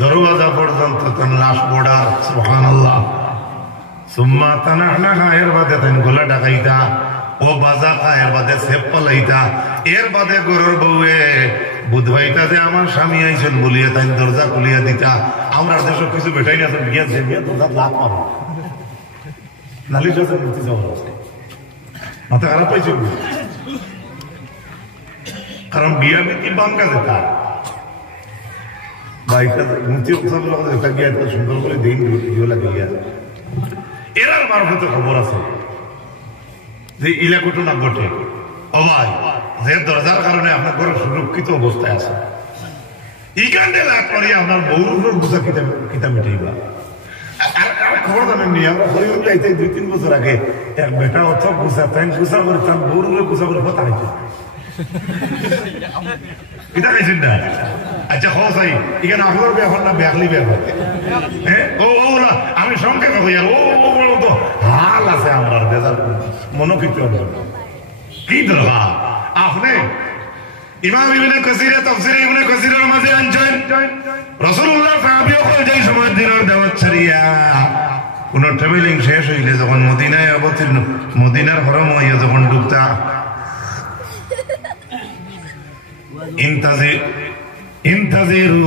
দরওয়াজা পর্যন্ত তার লাশ বর্ডার সুবহানাল্লাহ সুম্মা তানাহনাহা এর বাদে তান গোলা ডাকাইতা ও বাজাকা এর বাদে সেপ পালাইতা এর বাদে গরুর বউয়ে বুধবাইটা যে আমার স্বামী আইছেন বলিয়া তাই দরজা খুলিয়া দিতা আমরা দেশ কিছু বেটাই না গিয়া দরজা লাভ পাবো নালিশ আছে মুক্তি যাওয়ার মাথা খারাপ পাইছে কারণ বিয়া মিতি বাঙ্কা যেটা বাইকটা মুক্তি একটা গিয়া এত সুন্দর করে দিন ভিডিও লাগিয়া এরার মারফতে খবর আছে যে ইলা ঘটনা ঘটে অবাই যে দরজার কারণে আপনার ঘরে সুরক্ষিত অবস্থায় আছে ইকান্ডে লাভ করিয়া আপনার বউর বুঝা কিতা মিটাইবা খবর জানেননি আমরা হরিগঞ্জ আইতে 2-3 বছর আগে এক বেটা অর্থ গুছা তাই গুছা করে তার বউর গুছা করে কথা হয়েছে কিতা খাইছেন না আচ্ছা হসাই এখানে আপনার বিয়া হন না ব্যাগলি বিয়া হয় হ্যাঁ ও না আমি সংক্ষেপে হই আর ও তো হাল আছে আমরা বেজার মনোকৃত কি দরকার আপনি ইমাম ইবনে কাসির তাফসীর ইবনে কাসিরের মাঝে আনছেন রাসূলুল্লাহ সাহাবীও কই যেই সময় দিনের দাওয়াত ছাড়িয়া কোন ট্রাভেলিং শেষ হইলে যখন মদিনায় অবতীর্ণ মদিনার হরম হইয়া যখন ঢুকতা ইন্তাজিরু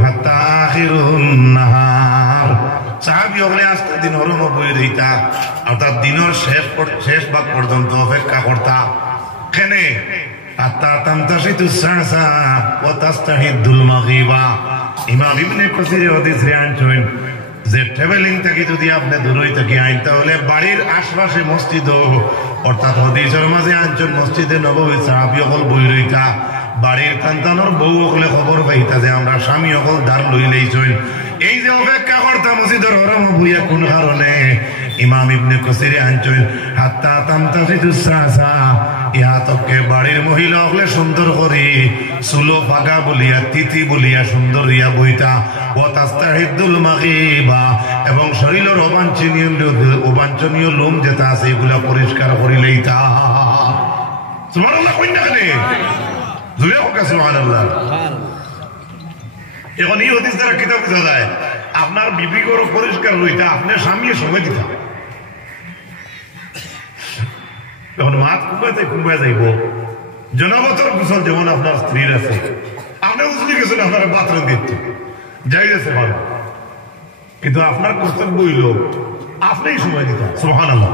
হাত্তা আখিরুন নাহার সাহাবী হলে আজকে দিন হরম বই রইতা অর্থাৎ দিনের শেষ ভাগ পর্যন্ত অপেক্ষা করতা কেনে আত্তা তামতাশিতু সাসা ওয়া তাস্তাহিদুল মাগরিবা ইমাম ইবনে কাসির হাদিস রে আনছেন যে ট্রাভেলিং থেকে যদি আপনি দূরই থেকে আইন তাহলে বাড়ির আশপাশে মসজিদ অর্থাৎ হাদিসের মাঝে আনছেন মসজিদে নববী সাহাবী হল বই রইতা বাড়ির সন্তানের বউ হলে খবর পাইতা যে আমরা স্বামী হল দান লইলেইছেন এই যে অপেক্ষা করতাম মসজিদের হরম বইয়া কোন কারণে ইমাম ইবনে কাসির আনছেন হাত্তা তামতাশিতু সাসা ইহাতকে বাড়ির মহিলা হলে সুন্দর করে সুলো ফাঁকা বলিয়া তিথি বলিয়া সুন্দর ইয়া বইতা ও তাস্তাহিদুল মাগরিবা এবং শরীরের অবাঞ্ছনীয় লোম যেটা আছে এগুলা পরিষ্কার করিলেইতা সুবহানাল্লাহ কইনা রে জুড়ে হোক সুবহানাল্লাহ এখন এই হাদিস দ্বারা কিতাব বোঝা যায় আপনার বিবি গরো পরিষ্কার লইতা আপনার স্বামী সময় দিতা এখন মাত কুম্বায় যাইব জনাবতর কুশল যেমন আপনার স্ত্রীর আছে আপনি উজলি গেছেন আপনার বাথরুম দিতে যাই আছে ভালো কিন্তু আপনার কর্তব্য হইল আপনি সময় দিতা সুবহানাল্লাহ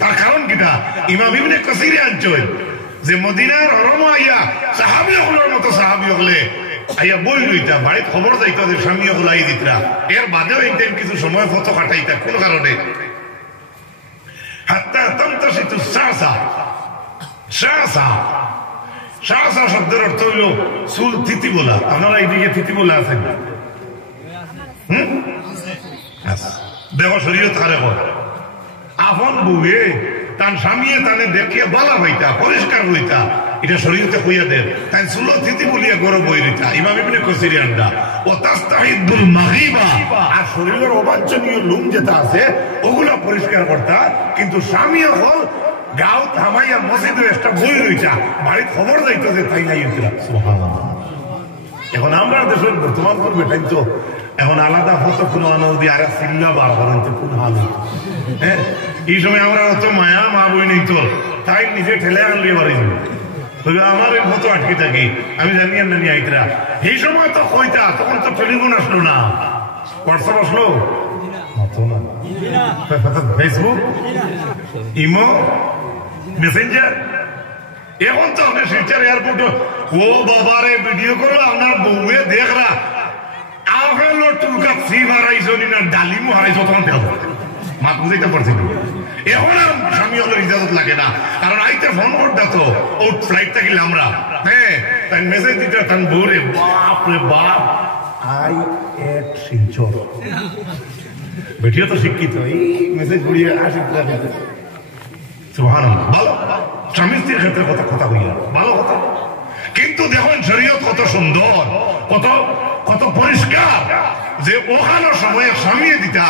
তার কারণ কিটা ইমাম ইবনে কাসির আনছেন যে মদিনার হরম আইয়া সাহাবী হলের মতো সাহাবী হলে আইয়া বই লইতা বাড়িতে খবর যাইতো যে স্বামী হল আই দিতরা এর বাদেও ইনটেন কিছু সময় ফটো কাটাইতা কোন কারণে হাত্তা তামতাশিতু সাসা সাসা সাসা শব্দের অর্থ হইল চুল তিতি বলা আপনারা এইদিকে তিতি বলা আছেন দেখো শরীয়ত হারে কর আপন বউয়ে তার স্বামী তানে দেখে বলা হইতা পরিষ্কার হইতা এটা শরীয়তে কইয়া দেন তাই চুল তিতি বলিয়া গরম বই রইতা ইমাম ইবনে কাসির আন্ডা ও তাস্তাহিদুল মাগরিবা আর শরীরের অবাঞ্ছনীয় লোম যেটা আছে ওগুলা পরিষ্কার করতা কিন্তু স্বামী হল গাঁও থামাইয়া মসজিদে একটা বই রইতা বাড়ির খবর যাইতো যে তাই নাই সুবহানাল্লাহ এখন আমরা দেশের বর্তমান করবে তাই তো এখন আলাদা ফটো কোনো আনন্দি আর সিল্লা বার করেন তো কোন হাল হ্যাঁ এই সময় আমরা অত মায়া মা বই নেই তো তাই নিজে ঠেলে আনলে বাড়ি যাবে আমার এই ফটো আটকে থাকি আমি জানি আর নানি আইতরা এই সময় তো কইতা তখন তো টেলিফোন আসলো না হোয়াটসঅ্যাপ আসলো ফেসবুক ইমো মেসেঞ্জার এখন তো আপনি শিলচর এয়ারপোর্ট ও বাবারে ভিডিও করলো আপনার বউয়ে দেখরা আপনার টুকা ফ্রি হারাইছো না ডালিমও হারাইছো তখন দেখো মা বুঝাইতে পারছি এখন আর স্বামী হলো ইজাজত লাগে না কারণ আইতে ফোন করতে তো ও ফ্লাইট থাকিলে আমরা হ্যাঁ তাই মেসেজ দিতে তান বউরে বাপ রে বাপ আই এট শিলচর বেটিও তো শিক্ষিত এই মেসেজ পড়িয়ে আসি সুবহানাল্লাহ ভালো স্বামী স্ত্রীর ক্ষেত্রে কথা হইয়া ভালো কথা কিন্তু দেখুন শরীয়ত কত সুন্দর কত পরিষ্কার যে ওখানো সময়ে স্বামী দিতা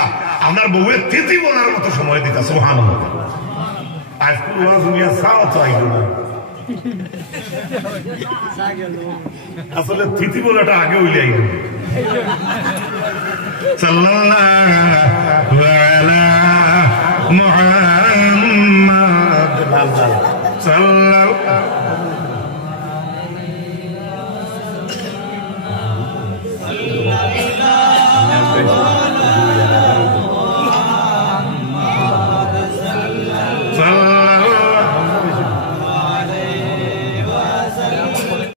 আপনার বউয়ের তিথি বলার মতো সময় দিতা সুবহানাল্লাহ আজকুল ওয়াজ দুনিয়া সাও তো আইল না আসলে তিথি বলাটা আগে হইলে আইল সাল্লাল্লাহু আলা মুহাম্মাদ সাল্লাল্লাহু